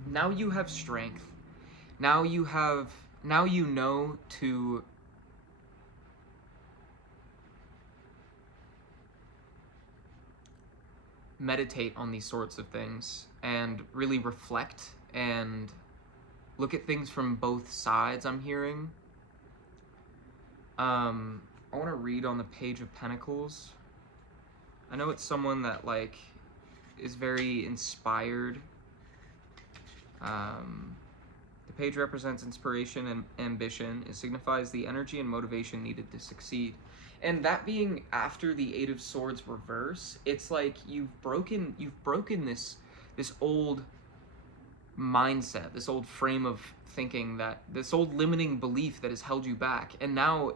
Now you have strength. Now you know to meditate on these sorts of things and really reflect and look at things from both sides, I'm hearing. I want to read on the Page of Pentacles. I know it's someone that, like, is very inspired. The page represents inspiration and ambition. It signifies the energy and motivation needed to succeed. And that being after the Eight of Swords reverse, it's like you've broken this old mindset, this old frame of thinking, this old limiting belief that has held you back. And now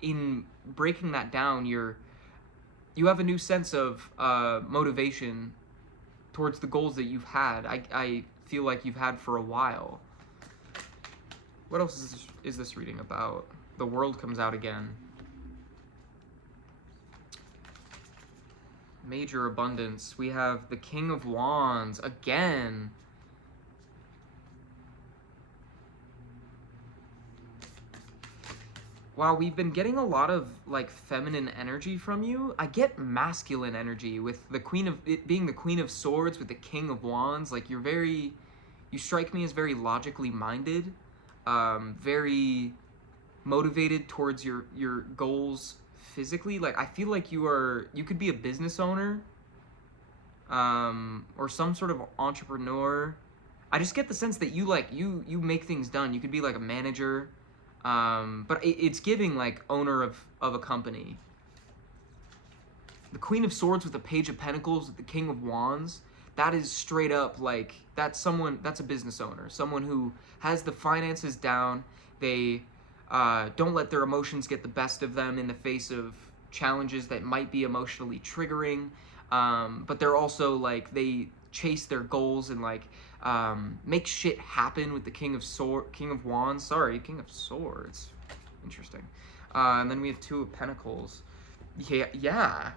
in breaking that down, you have a new sense of motivation towards the goals that you've had. I feel like you've had for a while. What else is this reading about? The World comes out again. Major abundance. We have the King of Wands again. Wow, we've been getting a lot of, like, feminine energy from you. I get masculine energy with the being the Queen of Swords with the King of Wands. Like, you strike me as very logically minded, very motivated towards your goals physically. Like, I feel like you could be a business owner, or some sort of entrepreneur. I just get the sense that you make things done. You could be like a manager, but it's giving like owner of a company. The Queen of Swords with the Page of Pentacles with the King of Wands, that is straight up like, that's a business owner, someone who has the finances down. They don't let their emotions get the best of them in the face of challenges that might be emotionally triggering. But they're also like, they chase their goals and like make shit happen with the King of Wands. Sorry, King of Swords. Interesting. And then we have Two of Pentacles. Yeah.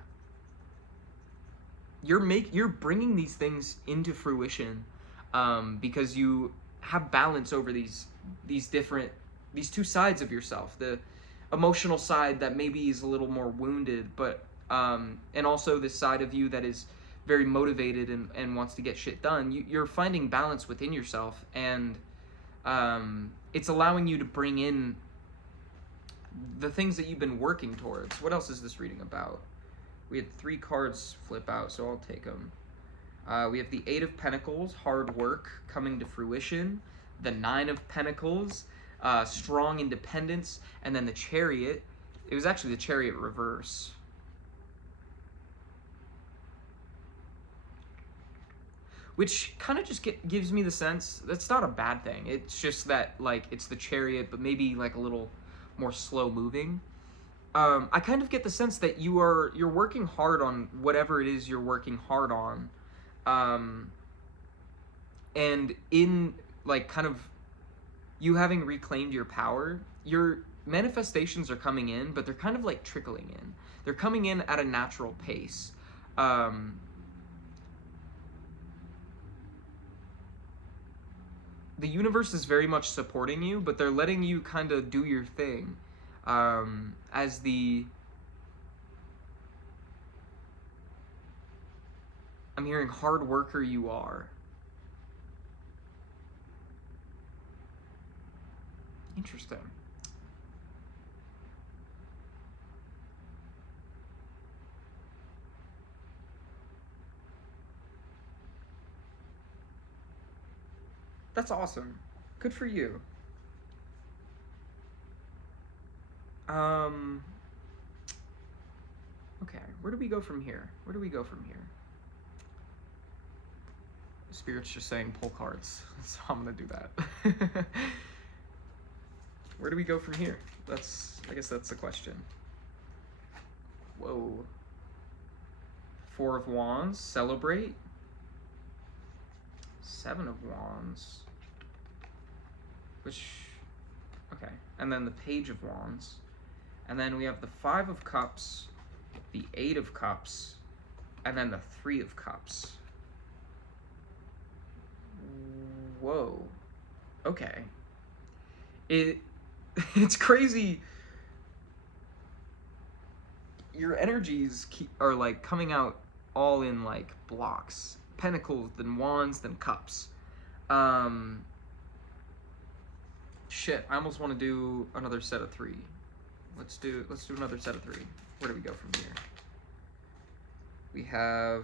You're bringing these things into fruition, because you have balance over these two sides of yourself. The emotional side that maybe is a little more wounded, but and also this side of you that is very motivated and wants to get shit done. You're finding balance within yourself, and it's allowing you to bring in the things that you've been working towards. What else is this reading about? We had 3 cards flip out, so I'll take them. We have the Eight of Pentacles, hard work coming to fruition. The Nine of Pentacles, strong independence. And then the Chariot. It was actually the Chariot reverse. Which kind of just gives me the sense that's not a bad thing. It's just that, like, it's the Chariot, but maybe like a little more slow moving. I kind of get the sense that you're working hard on whatever it is you're working hard on, and in like kind of you having reclaimed your power, your manifestations are coming in, but they're kind of like trickling in. They're coming in at a natural pace. The universe is very much supporting you, but they're letting you kind of do your thing. As I'm hearing hard worker you are. Interesting. That's awesome. Good for you. Okay, where do we go from here? Spirit's just saying pull cards, so I'm gonna do that. Where do we go from here? I guess that's the question. Whoa. Four of Wands, celebrate. Seven of Wands. Okay. And then the Page of Wands. And then we have the Five of Cups, the Eight of Cups, and then the Three of Cups. Whoa. Okay. It's crazy. Your energies are like coming out all in like blocks. Pentacles, then Wands, then Cups. Shit, I almost want to do another set of three. Let's do another set of three. Where do we go from here? We have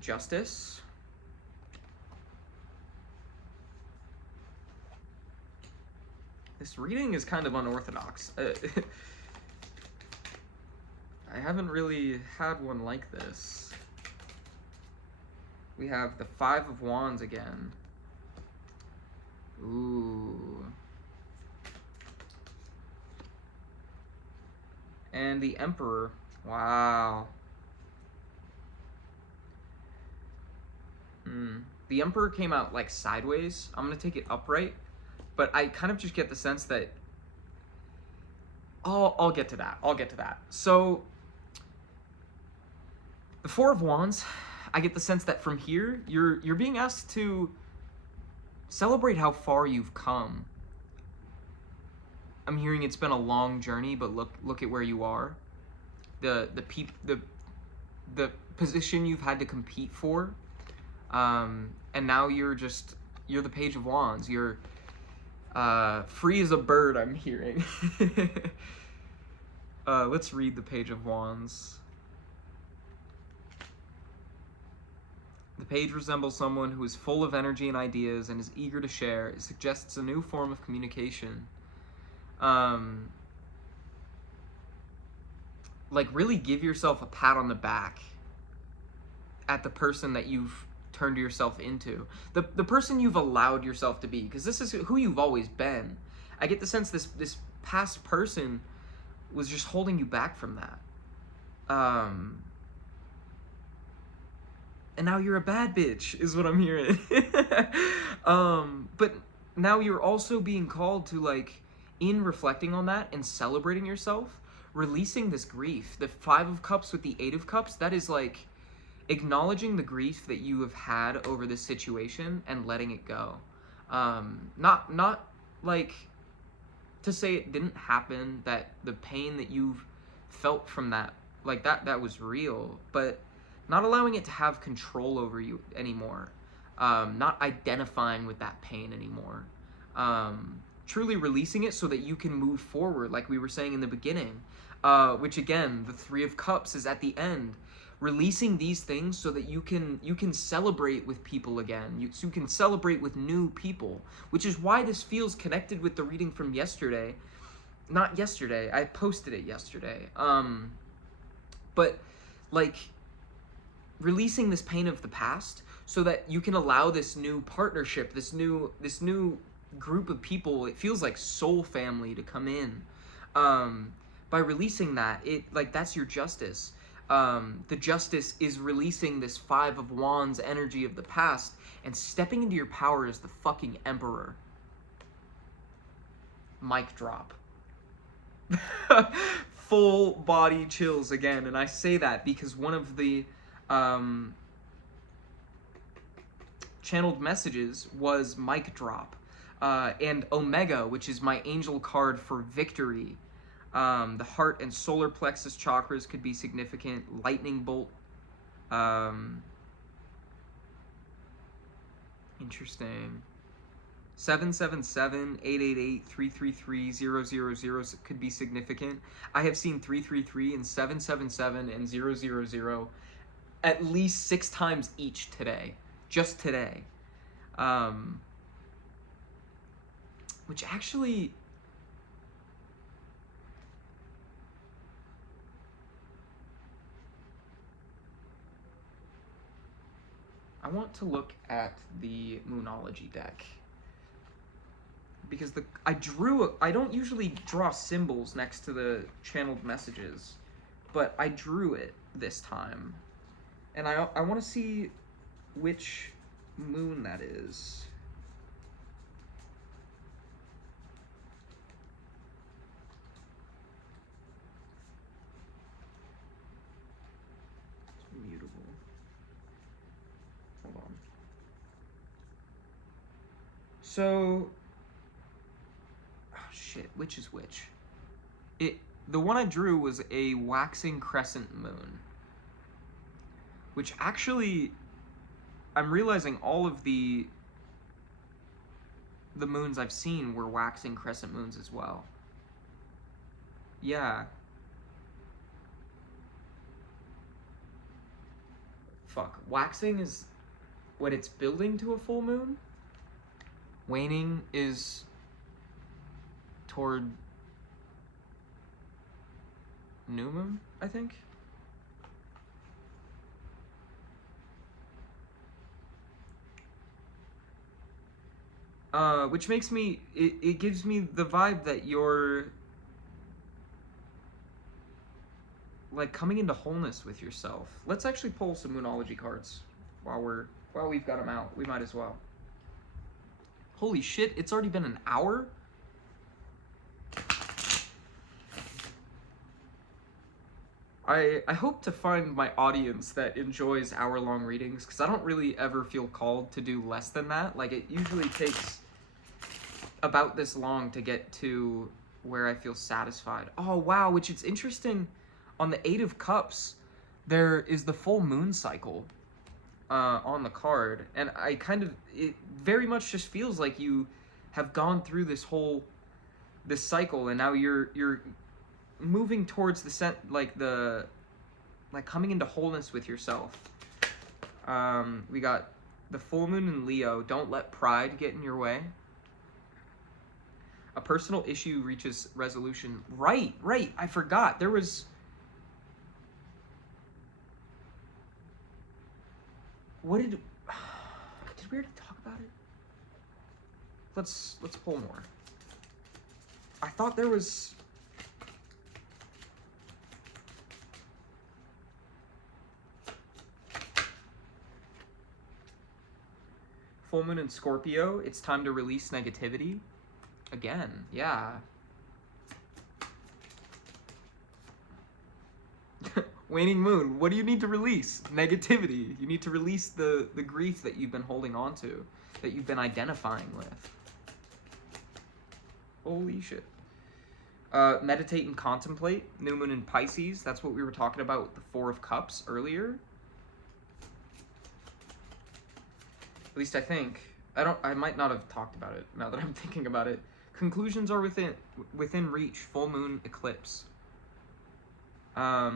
Justice. This reading is kind of unorthodox. I haven't really had one like this. We have the Five of Wands again. Ooh. And the Emperor. Wow. The Emperor came out like sideways. I'm gonna take it upright, but I kind of just get the sense that I'll get to that. So the Four of Wands, I get the sense that from here you're being asked to celebrate how far you've come. I'm hearing it's been a long journey, but look at where you are. The position you've had to compete for, and now you're the Page of Wands. You're free as a bird, I'm hearing. Let's read the Page of Wands. The page resembles someone who is full of energy and ideas and is eager to share. It suggests a new form of communication. Like really give yourself a pat on the back at the person that you've turned yourself into, the person you've allowed yourself to be, because this is who you've always been. I get the sense this past person was just holding you back from that, and now you're a bad bitch is what I'm hearing. But now you're also being called to, like, in reflecting on that and celebrating yourself, releasing this grief. The Five of Cups with the Eight of Cups, that is like acknowledging the grief that you have had over this situation and letting it go. Not like to say it didn't happen, that the pain that you've felt from that, like that was real, but not allowing it to have control over you anymore. Not identifying with that pain anymore. Truly releasing it so that you can move forward, like we were saying in the beginning. Which again, the Three of Cups is at the end. Releasing these things so that you can celebrate with people again. So you can celebrate with new people, which is why this feels connected with the reading from yesterday. Not yesterday, I posted it yesterday. But like releasing this pain of the past so that you can allow this new partnership, this new group of people, it feels like soul family, to come in. By releasing that, that's your justice. The justice is releasing this Five of Wands energy of the past and stepping into your power as the fucking Emperor. Mic drop. Full body chills again, and I say that because one of the channeled messages was mic drop. And Omega, which is my angel card for victory. The heart and solar plexus chakras could be significant. Lightning bolt. Interesting. 777, 888, 333, 000 could be significant. I have seen 333 and 777 and 000 at least 6 times each today. Just today. Which actually... I want to look at the Moonology deck. Because I don't usually draw symbols next to the channeled messages, but I drew it this time. And I want to see which moon that is. It's mutable. Hold on. So, oh shit, which is which? The one I drew was a waxing crescent moon, which actually, I'm realizing all of the moons I've seen were waxing crescent moons as well. Yeah. Fuck. Waxing is when it's building to a full moon. Waning is toward new moon, I think. Which makes me, it gives me the vibe that you're like coming into wholeness with yourself. Let's actually pull some Moonology cards while we've got them out. We might as well. Holy shit, it's already been an hour? I hope to find my audience that enjoys hour-long readings, because I don't really ever feel called to do less than that. Like, it usually takes about this long to get to where I feel satisfied. Oh, wow, which it's interesting. On the Eight of Cups, there is the full moon cycle on the card, and it very much just feels like you have gone through this cycle, and now you're moving towards the coming into wholeness with yourself. We got the full moon in Leo. Don't let pride get in your way. A personal issue reaches resolution. Right. I forgot. There was... Did we already talk about it? Let's pull more. I thought there was... Full moon in Scorpio. It's time to release negativity. Again, yeah. Waning moon, what do you need to release? Negativity. You need to release the grief that you've been holding on to, that you've been identifying with. Holy shit. Meditate and contemplate. New moon in Pisces. That's what we were talking about with the Four of Cups earlier. At least I think. I might not have talked about it now that I'm thinking about it. Conclusions are within reach. Full moon eclipse. Yeah.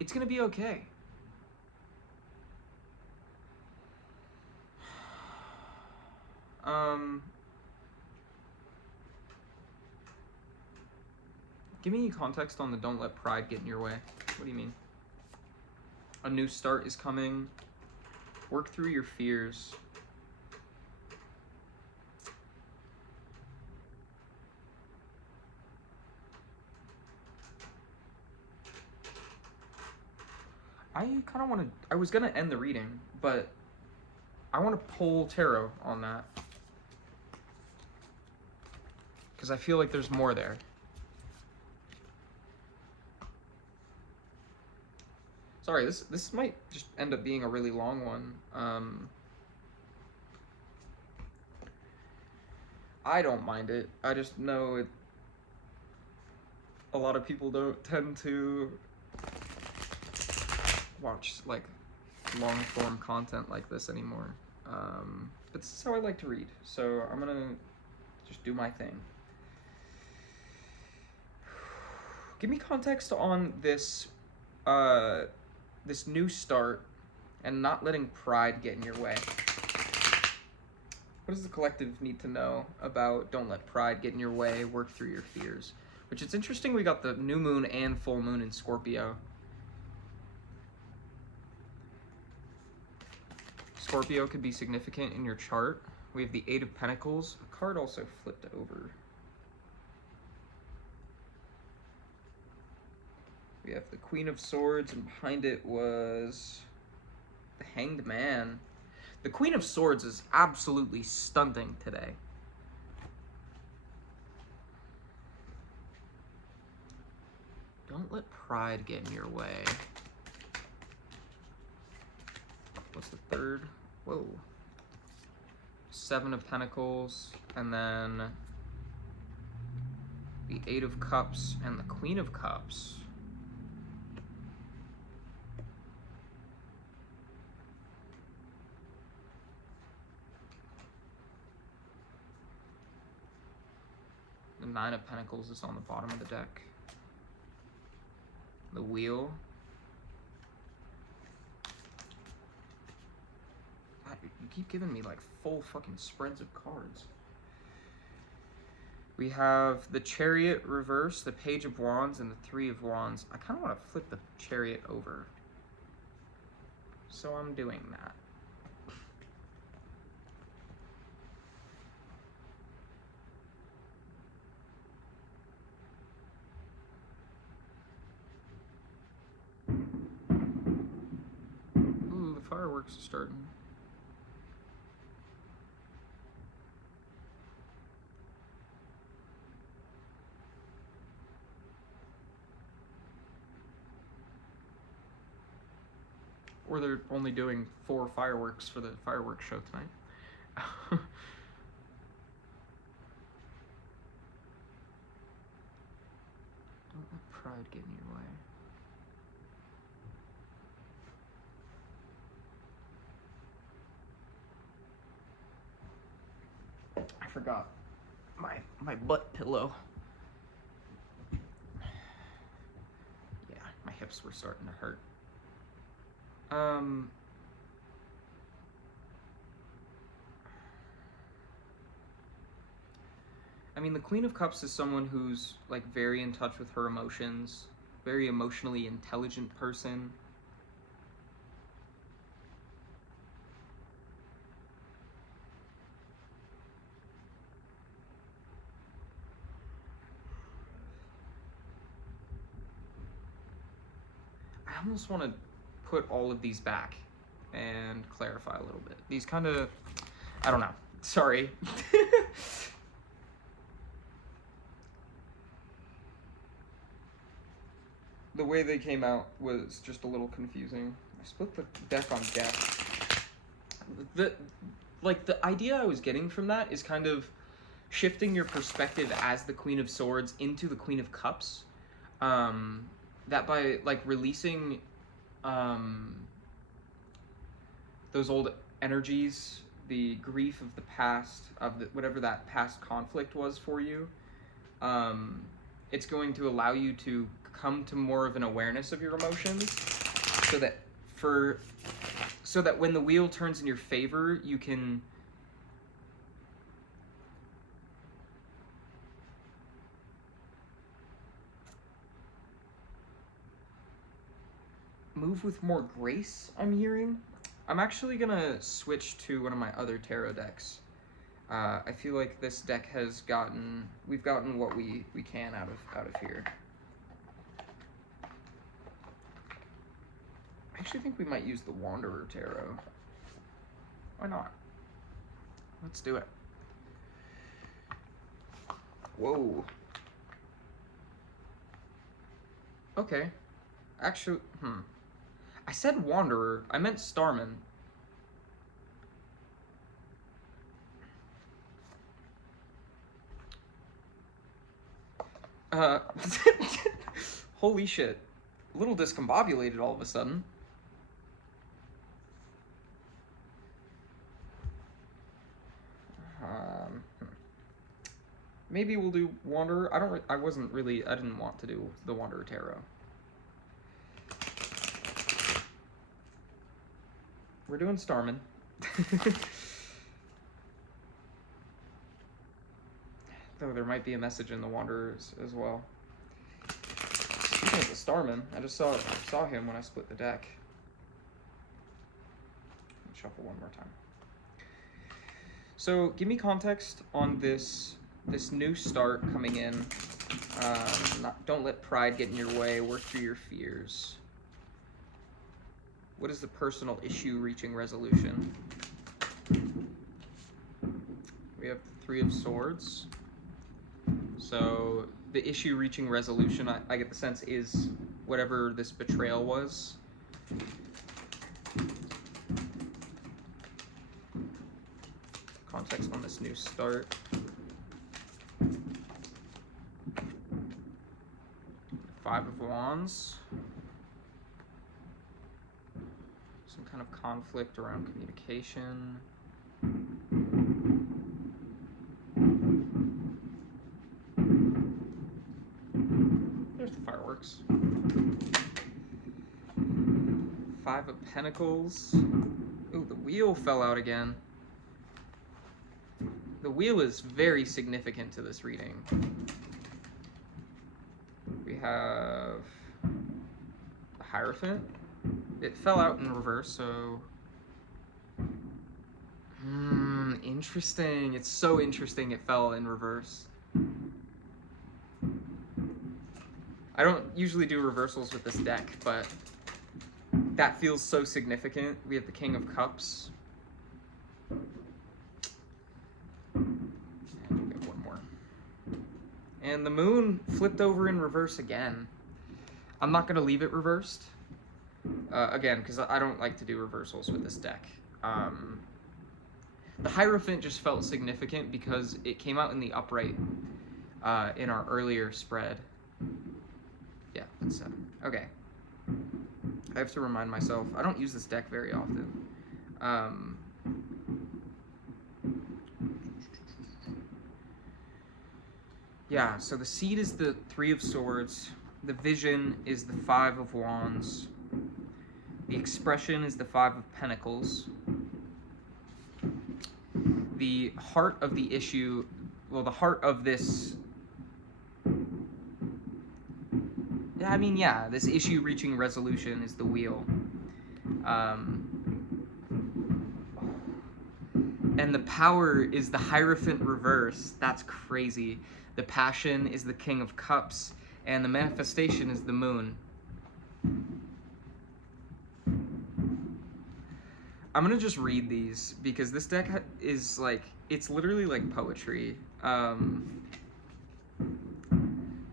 It's gonna be okay. Give me context on the don't let pride get in your way. What do you mean? A new start is coming. Work through your fears. I kind of want to... I was going to end the reading, but I want to pull tarot on that. Because I feel like there's more there. Sorry, this might just end up being a really long one. I don't mind it. I just know a lot of people don't tend to watch like long form content like this anymore. But this is how I like to read, so I'm gonna just do my thing. Give me context on this this new start and not letting pride get in your way. What does the collective need to know about don't let pride get in your way, work through your fears? Which it's interesting we got the new moon and full moon in Scorpio. Scorpio could be significant in your chart. We have the Eight of Pentacles. A card also flipped over. We have the Queen of Swords, and behind it was the Hanged Man. The Queen of Swords is absolutely stunting today. Don't let pride get in your way. What's the third? Whoa. Seven of Pentacles, and then the Eight of Cups and the Queen of Cups. The Nine of Pentacles is on the bottom of the deck. The Wheel. God, you keep giving me like full fucking spreads of cards. We have the Chariot reverse, the Page of Wands, and the Three of Wands. I kind of want to flip the Chariot over. So I'm doing that. Ooh, the fireworks are starting. Or they're only doing 4 fireworks for the fireworks show tonight. Don't let pride get in your way. I forgot my butt pillow. Yeah, my hips were starting to hurt. I mean, the Queen of Cups is someone who's like very in touch with her emotions, very emotionally intelligent person. I almost want to put all of these back and clarify a little bit. These kind of, I don't know. Sorry. The way they came out was just a little confusing. I split the deck on death. The idea I was getting from that is kind of shifting your perspective as the Queen of Swords into the Queen of Cups. That by like releasing those old energies, the grief of the past, of whatever that past conflict was for you, it's going to allow you to come to more of an awareness of your emotions, so that when the wheel turns in your favor, you can move with more grace, I'm hearing. I'm actually gonna switch to one of my other tarot decks. I feel like this deck has we've gotten what we can out of here. I actually think we might use the Wanderer Tarot. Why not? Let's do it. Whoa. Okay. Actually, I said Wanderer. I meant Starman. Holy shit. A little discombobulated all of a sudden. Maybe we'll do Wanderer. I didn't want to do the Wanderer Tarot. We're doing Starman. Though there might be a message in the Wanderers as well. Speaking of the Starman, I just saw him when I split the deck. shuffle one more time. So give me context on this new start coming in. Don't let pride get in your way. Work through your fears. What is the personal issue reaching resolution? We have the Three of Swords. So the issue reaching resolution, I get the sense, is whatever this betrayal was. Context on this new start. Five of Wands. Some kind of conflict around communication. There's the fireworks. Five of Pentacles. Ooh, the wheel fell out again. The wheel is very significant to this reading. We have the Hierophant. It fell out in reverse, so... interesting. It's so interesting it fell in reverse. I don't usually do reversals with this deck, but that feels so significant. We have the King of Cups. And we'll get one more. And the Moon flipped over in reverse again. I'm not going to leave it reversed. Again, because I don't like to do reversals with this deck. The Hierophant just felt significant because it came out in the upright in our earlier spread. Yeah, that's okay. I have to remind myself, I don't use this deck very often. Yeah, so the seed is the Three of Swords. The vision is the Five of Wands. The expression is the Five of Pentacles. The heart of the issue, well, the heart of this... this issue reaching resolution is the Wheel. And the power is the Hierophant reverse. That's crazy. The passion is the King of Cups. And the manifestation is the Moon. I'm gonna just read these because this deck is like, it's literally like poetry. The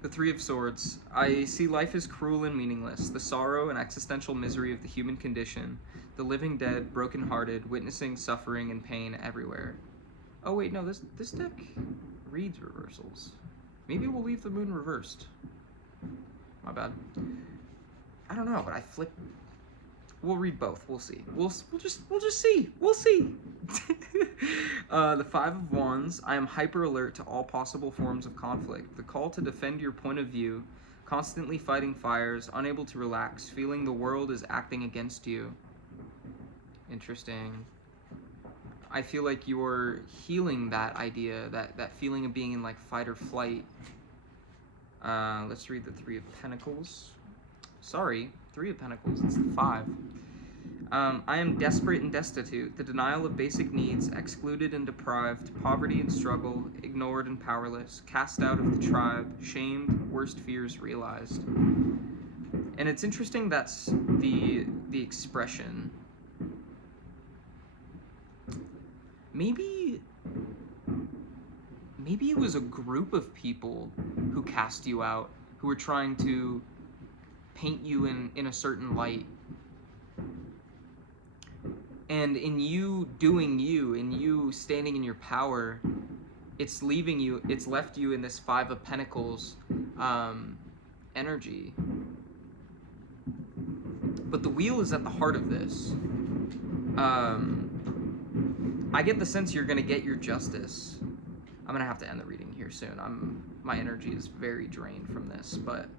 Three of Swords. I see life as cruel and meaningless, the sorrow and existential misery of the human condition, the living dead, broken-hearted, witnessing suffering and pain everywhere. Oh wait, no, this deck reads reversals. Maybe we'll leave the Moon reversed. My bad. I don't know, but I flip. We'll read both. We'll see. We'll just see. We'll see. The Five of Wands. I am hyper alert to all possible forms of conflict. The call to defend your point of view. Constantly fighting fires. Unable to relax. Feeling the world is acting against you. Interesting. I feel like you're healing that idea, that feeling of being in like fight or flight. Let's read the Three of Pentacles. Sorry, Three of Pentacles, it's the Five. I am desperate and destitute, the denial of basic needs, excluded and deprived, poverty and struggle, ignored and powerless, cast out of the tribe, shamed, worst fears realized. And it's interesting that's the expression. Maybe it was a group of people who cast you out, who were trying to paint you in a certain light. And in you doing you, in you standing in your power, it's left you in this Five of Pentacles energy. But the Wheel is at the heart of this. I get the sense you're gonna get your justice. I'm gonna have to end the reading here soon. My energy is very drained from this, but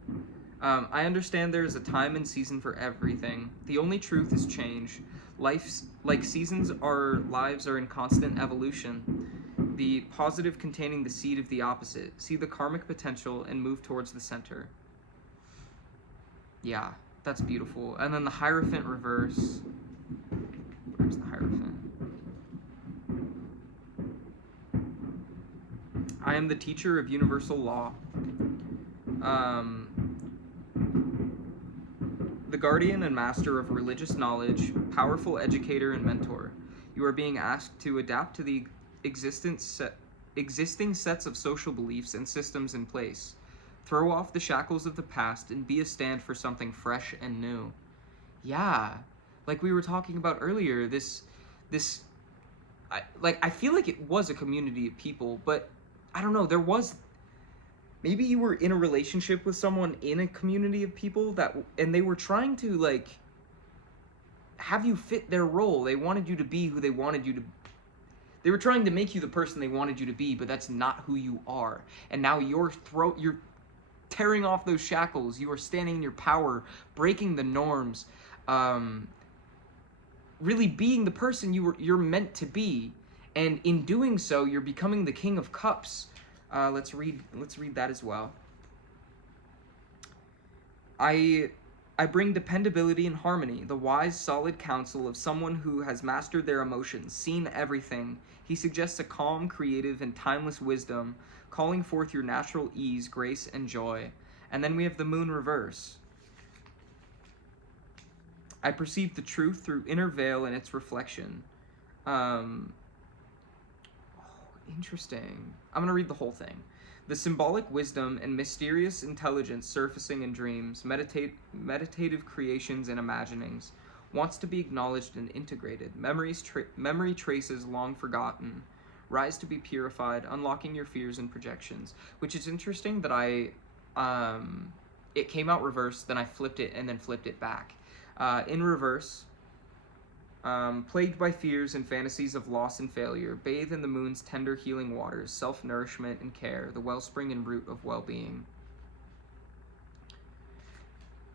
I understand there is a time and season for everything. The only truth is change. Life's like seasons, our lives are in constant evolution. The positive containing the seed of the opposite. See the karmic potential and move towards the center. Yeah, that's beautiful. And then the Hierophant reverse. Where's the Hierophant? am the teacher of universal law. The guardian and master of religious knowledge, powerful educator and mentor. You are being asked to adapt to the existing sets of social beliefs and systems in place. Throw off the shackles of the past and be a stand for something fresh and new. Yeah, like we were talking about earlier, I feel like it was a community of people, but I don't know, maybe you were in a relationship with someone in a community of people and they were trying to like have you fit their role. They wanted you to be who they wanted you to. They were trying to make you the person they wanted you to be, but that's not who you are. And now you're tearing off those shackles. You are standing in your power, breaking the norms, really being the person you're meant to be. And in doing so, you're becoming the King of Cups. Let's read that as well. I bring dependability and harmony, the wise, solid counsel of someone who has mastered their emotions, seen everything. He suggests a calm, creative, and timeless wisdom, calling forth your natural ease, grace, and joy. And then we have the moon reverse. I perceive the truth through inner veil and its reflection. Interesting. I'm going to read the whole thing. The symbolic wisdom and mysterious intelligence surfacing in dreams, meditative creations and imaginings, wants to be acknowledged and integrated. Memory traces long forgotten, rise to be purified, unlocking your fears and projections. Which is interesting that it came out reversed, then I flipped it and then flipped it back. In reverse, plagued by fears and fantasies of loss and failure, bathe in the moon's tender healing waters, self-nourishment and care, the wellspring and root of well-being.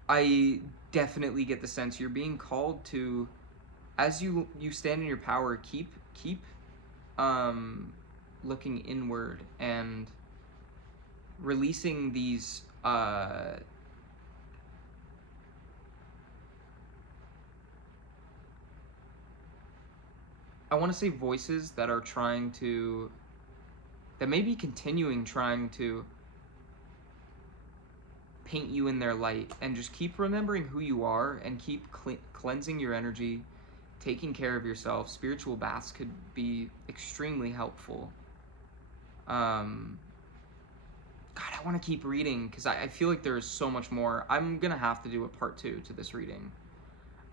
I definitely get the sense you're being called to, as you stand in your power, keep looking inward and releasing these I want to say voices that may be continuing trying to paint you in their light, and just keep remembering who you are and keep cleansing your energy, taking care of yourself. Spiritual baths could be extremely helpful. God, I want to keep reading because I feel like there is so much more. I'm going to have to do a part 2 to this reading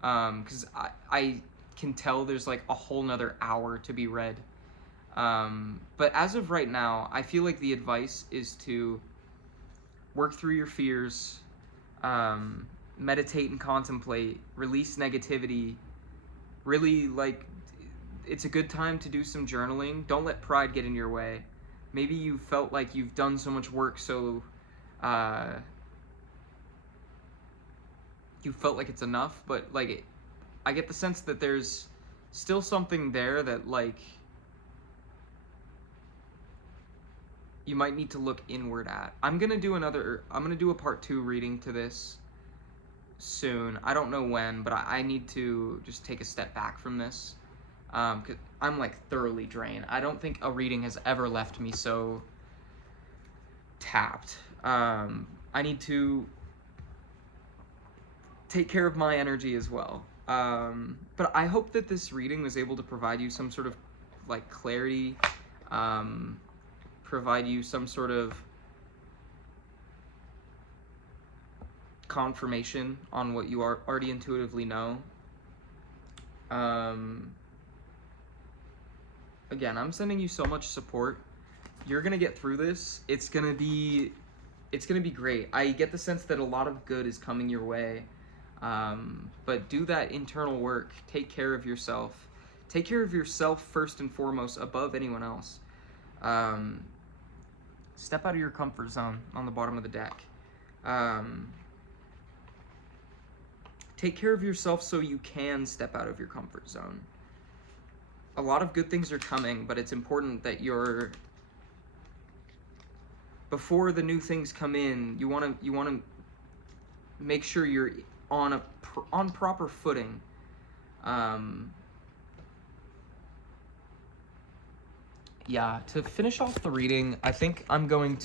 because I can tell there's like a whole nother hour to be read. But as of right now, I feel like the advice is to work through your fears, meditate and contemplate, release negativity. Really, like, it's a good time to do some journaling. Don't let pride get in your way. Maybe you felt like you've done so much work, so you felt like it's enough, but like I get the sense that there's still something there that like you might need to look inward at. I'm gonna do a part 2 reading to this soon. I don't know when, but I need to just take a step back from this. 'Cause I'm like thoroughly drained. I don't think a reading has ever left me so tapped. I need to take care of my energy as well. But I hope that this reading was able to provide you some sort of like clarity, provide you some sort of confirmation on what you already intuitively know. Again, I'm sending you so much support. You're gonna get through this. It's gonna be great. I get the sense that a lot of good is coming your way. But do that internal work. Take care of yourself. Take care of yourself first and foremost, above anyone else. Step out of your comfort zone on the bottom of the deck. Take care of yourself so you can step out of your comfort zone. A lot of good things are coming, but it's important that before the new things come in, you want to make sure you're on proper footing. yeah, to finish off the reading, I think I'm gonna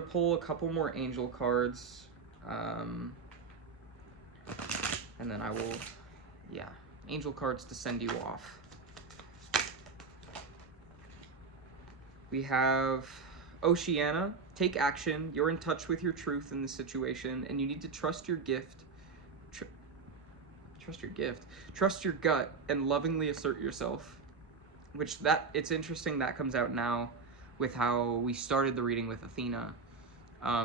pull a couple more angel cards, and then I will, yeah, angel cards to send you off. We have Oceana. Take action. You're in touch with your truth in this situation, and you need to trust your gift. Trust your gift. Trust your gut, and lovingly assert yourself. Which it's interesting that comes out now, with how we started the reading with Athena,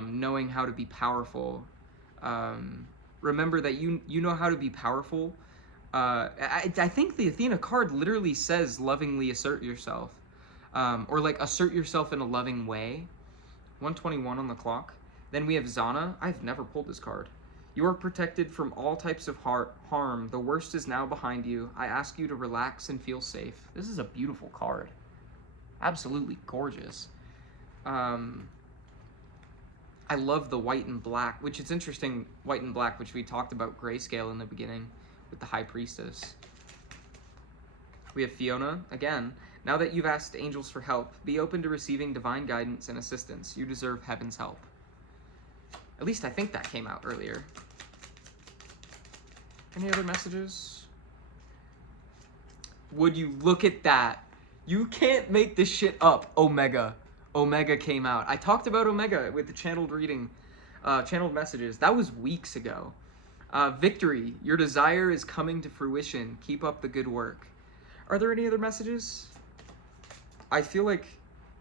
knowing how to be powerful. Remember that you know how to be powerful. I think the Athena card literally says lovingly assert yourself. Or like assert yourself in a loving way. 121 on the clock. Then we have Zana. I've never pulled this card. You are protected from all types of harm. The worst is now behind you. I ask you to relax and feel safe. This is a beautiful card. Absolutely gorgeous. I love the white and black, which it's interesting, white and black, which we talked about grayscale in the beginning with the High Priestess. We have Fiona, again. Now that you've asked angels for help, be open to receiving divine guidance and assistance. You deserve heaven's help. At least I think that came out earlier. Any other messages? Would you look at that? You can't make this shit up. Omega. Omega came out. I talked about Omega with the channeled reading, channeled messages. That was weeks ago. Victory. Your desire is coming to fruition. Keep up the good work. Are there any other messages? I feel like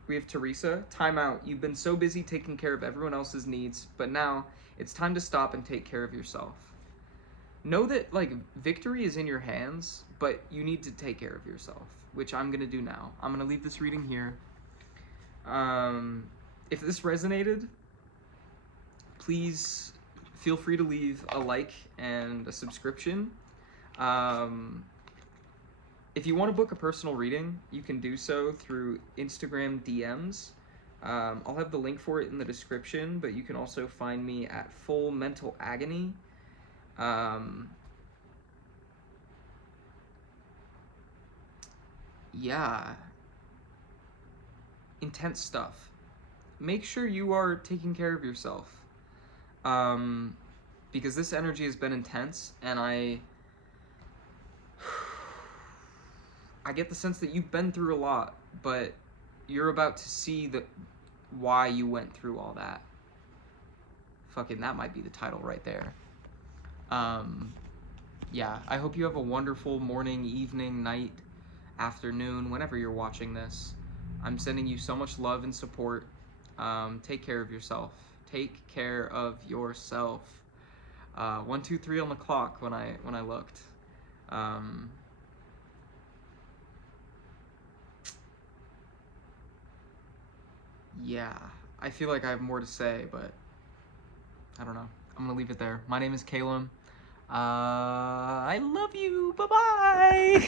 we have Teresa. Time out. You've been so busy taking care of everyone else's needs, but now it's time to stop and take care of yourself. Know that, like, victory is in your hands, but you need to take care of yourself, which I'm going to do now. I'm going to leave this reading here. If this resonated, please feel free to leave a like and a subscription. If you want to book a personal reading, you can do so through Instagram DMs. I'll have the link for it in the description, but you can also find me at Full Mental Agony. Yeah. Intense stuff. Make sure you are taking care of yourself. Because this energy has been intense, and I get the sense that you've been through a lot, but you're about to see why you went through all that. Fucking, that might be the title right there. Yeah, I hope you have a wonderful morning, evening, night, afternoon, whenever you're watching this. I'm sending you so much love and support. Take care of yourself. Take care of yourself. 1, 2, 3 on the clock when I looked. Yeah, I feel like I have more to say, but I don't know. I'm gonna leave it there. My name is Calum. I love you. Bye-bye.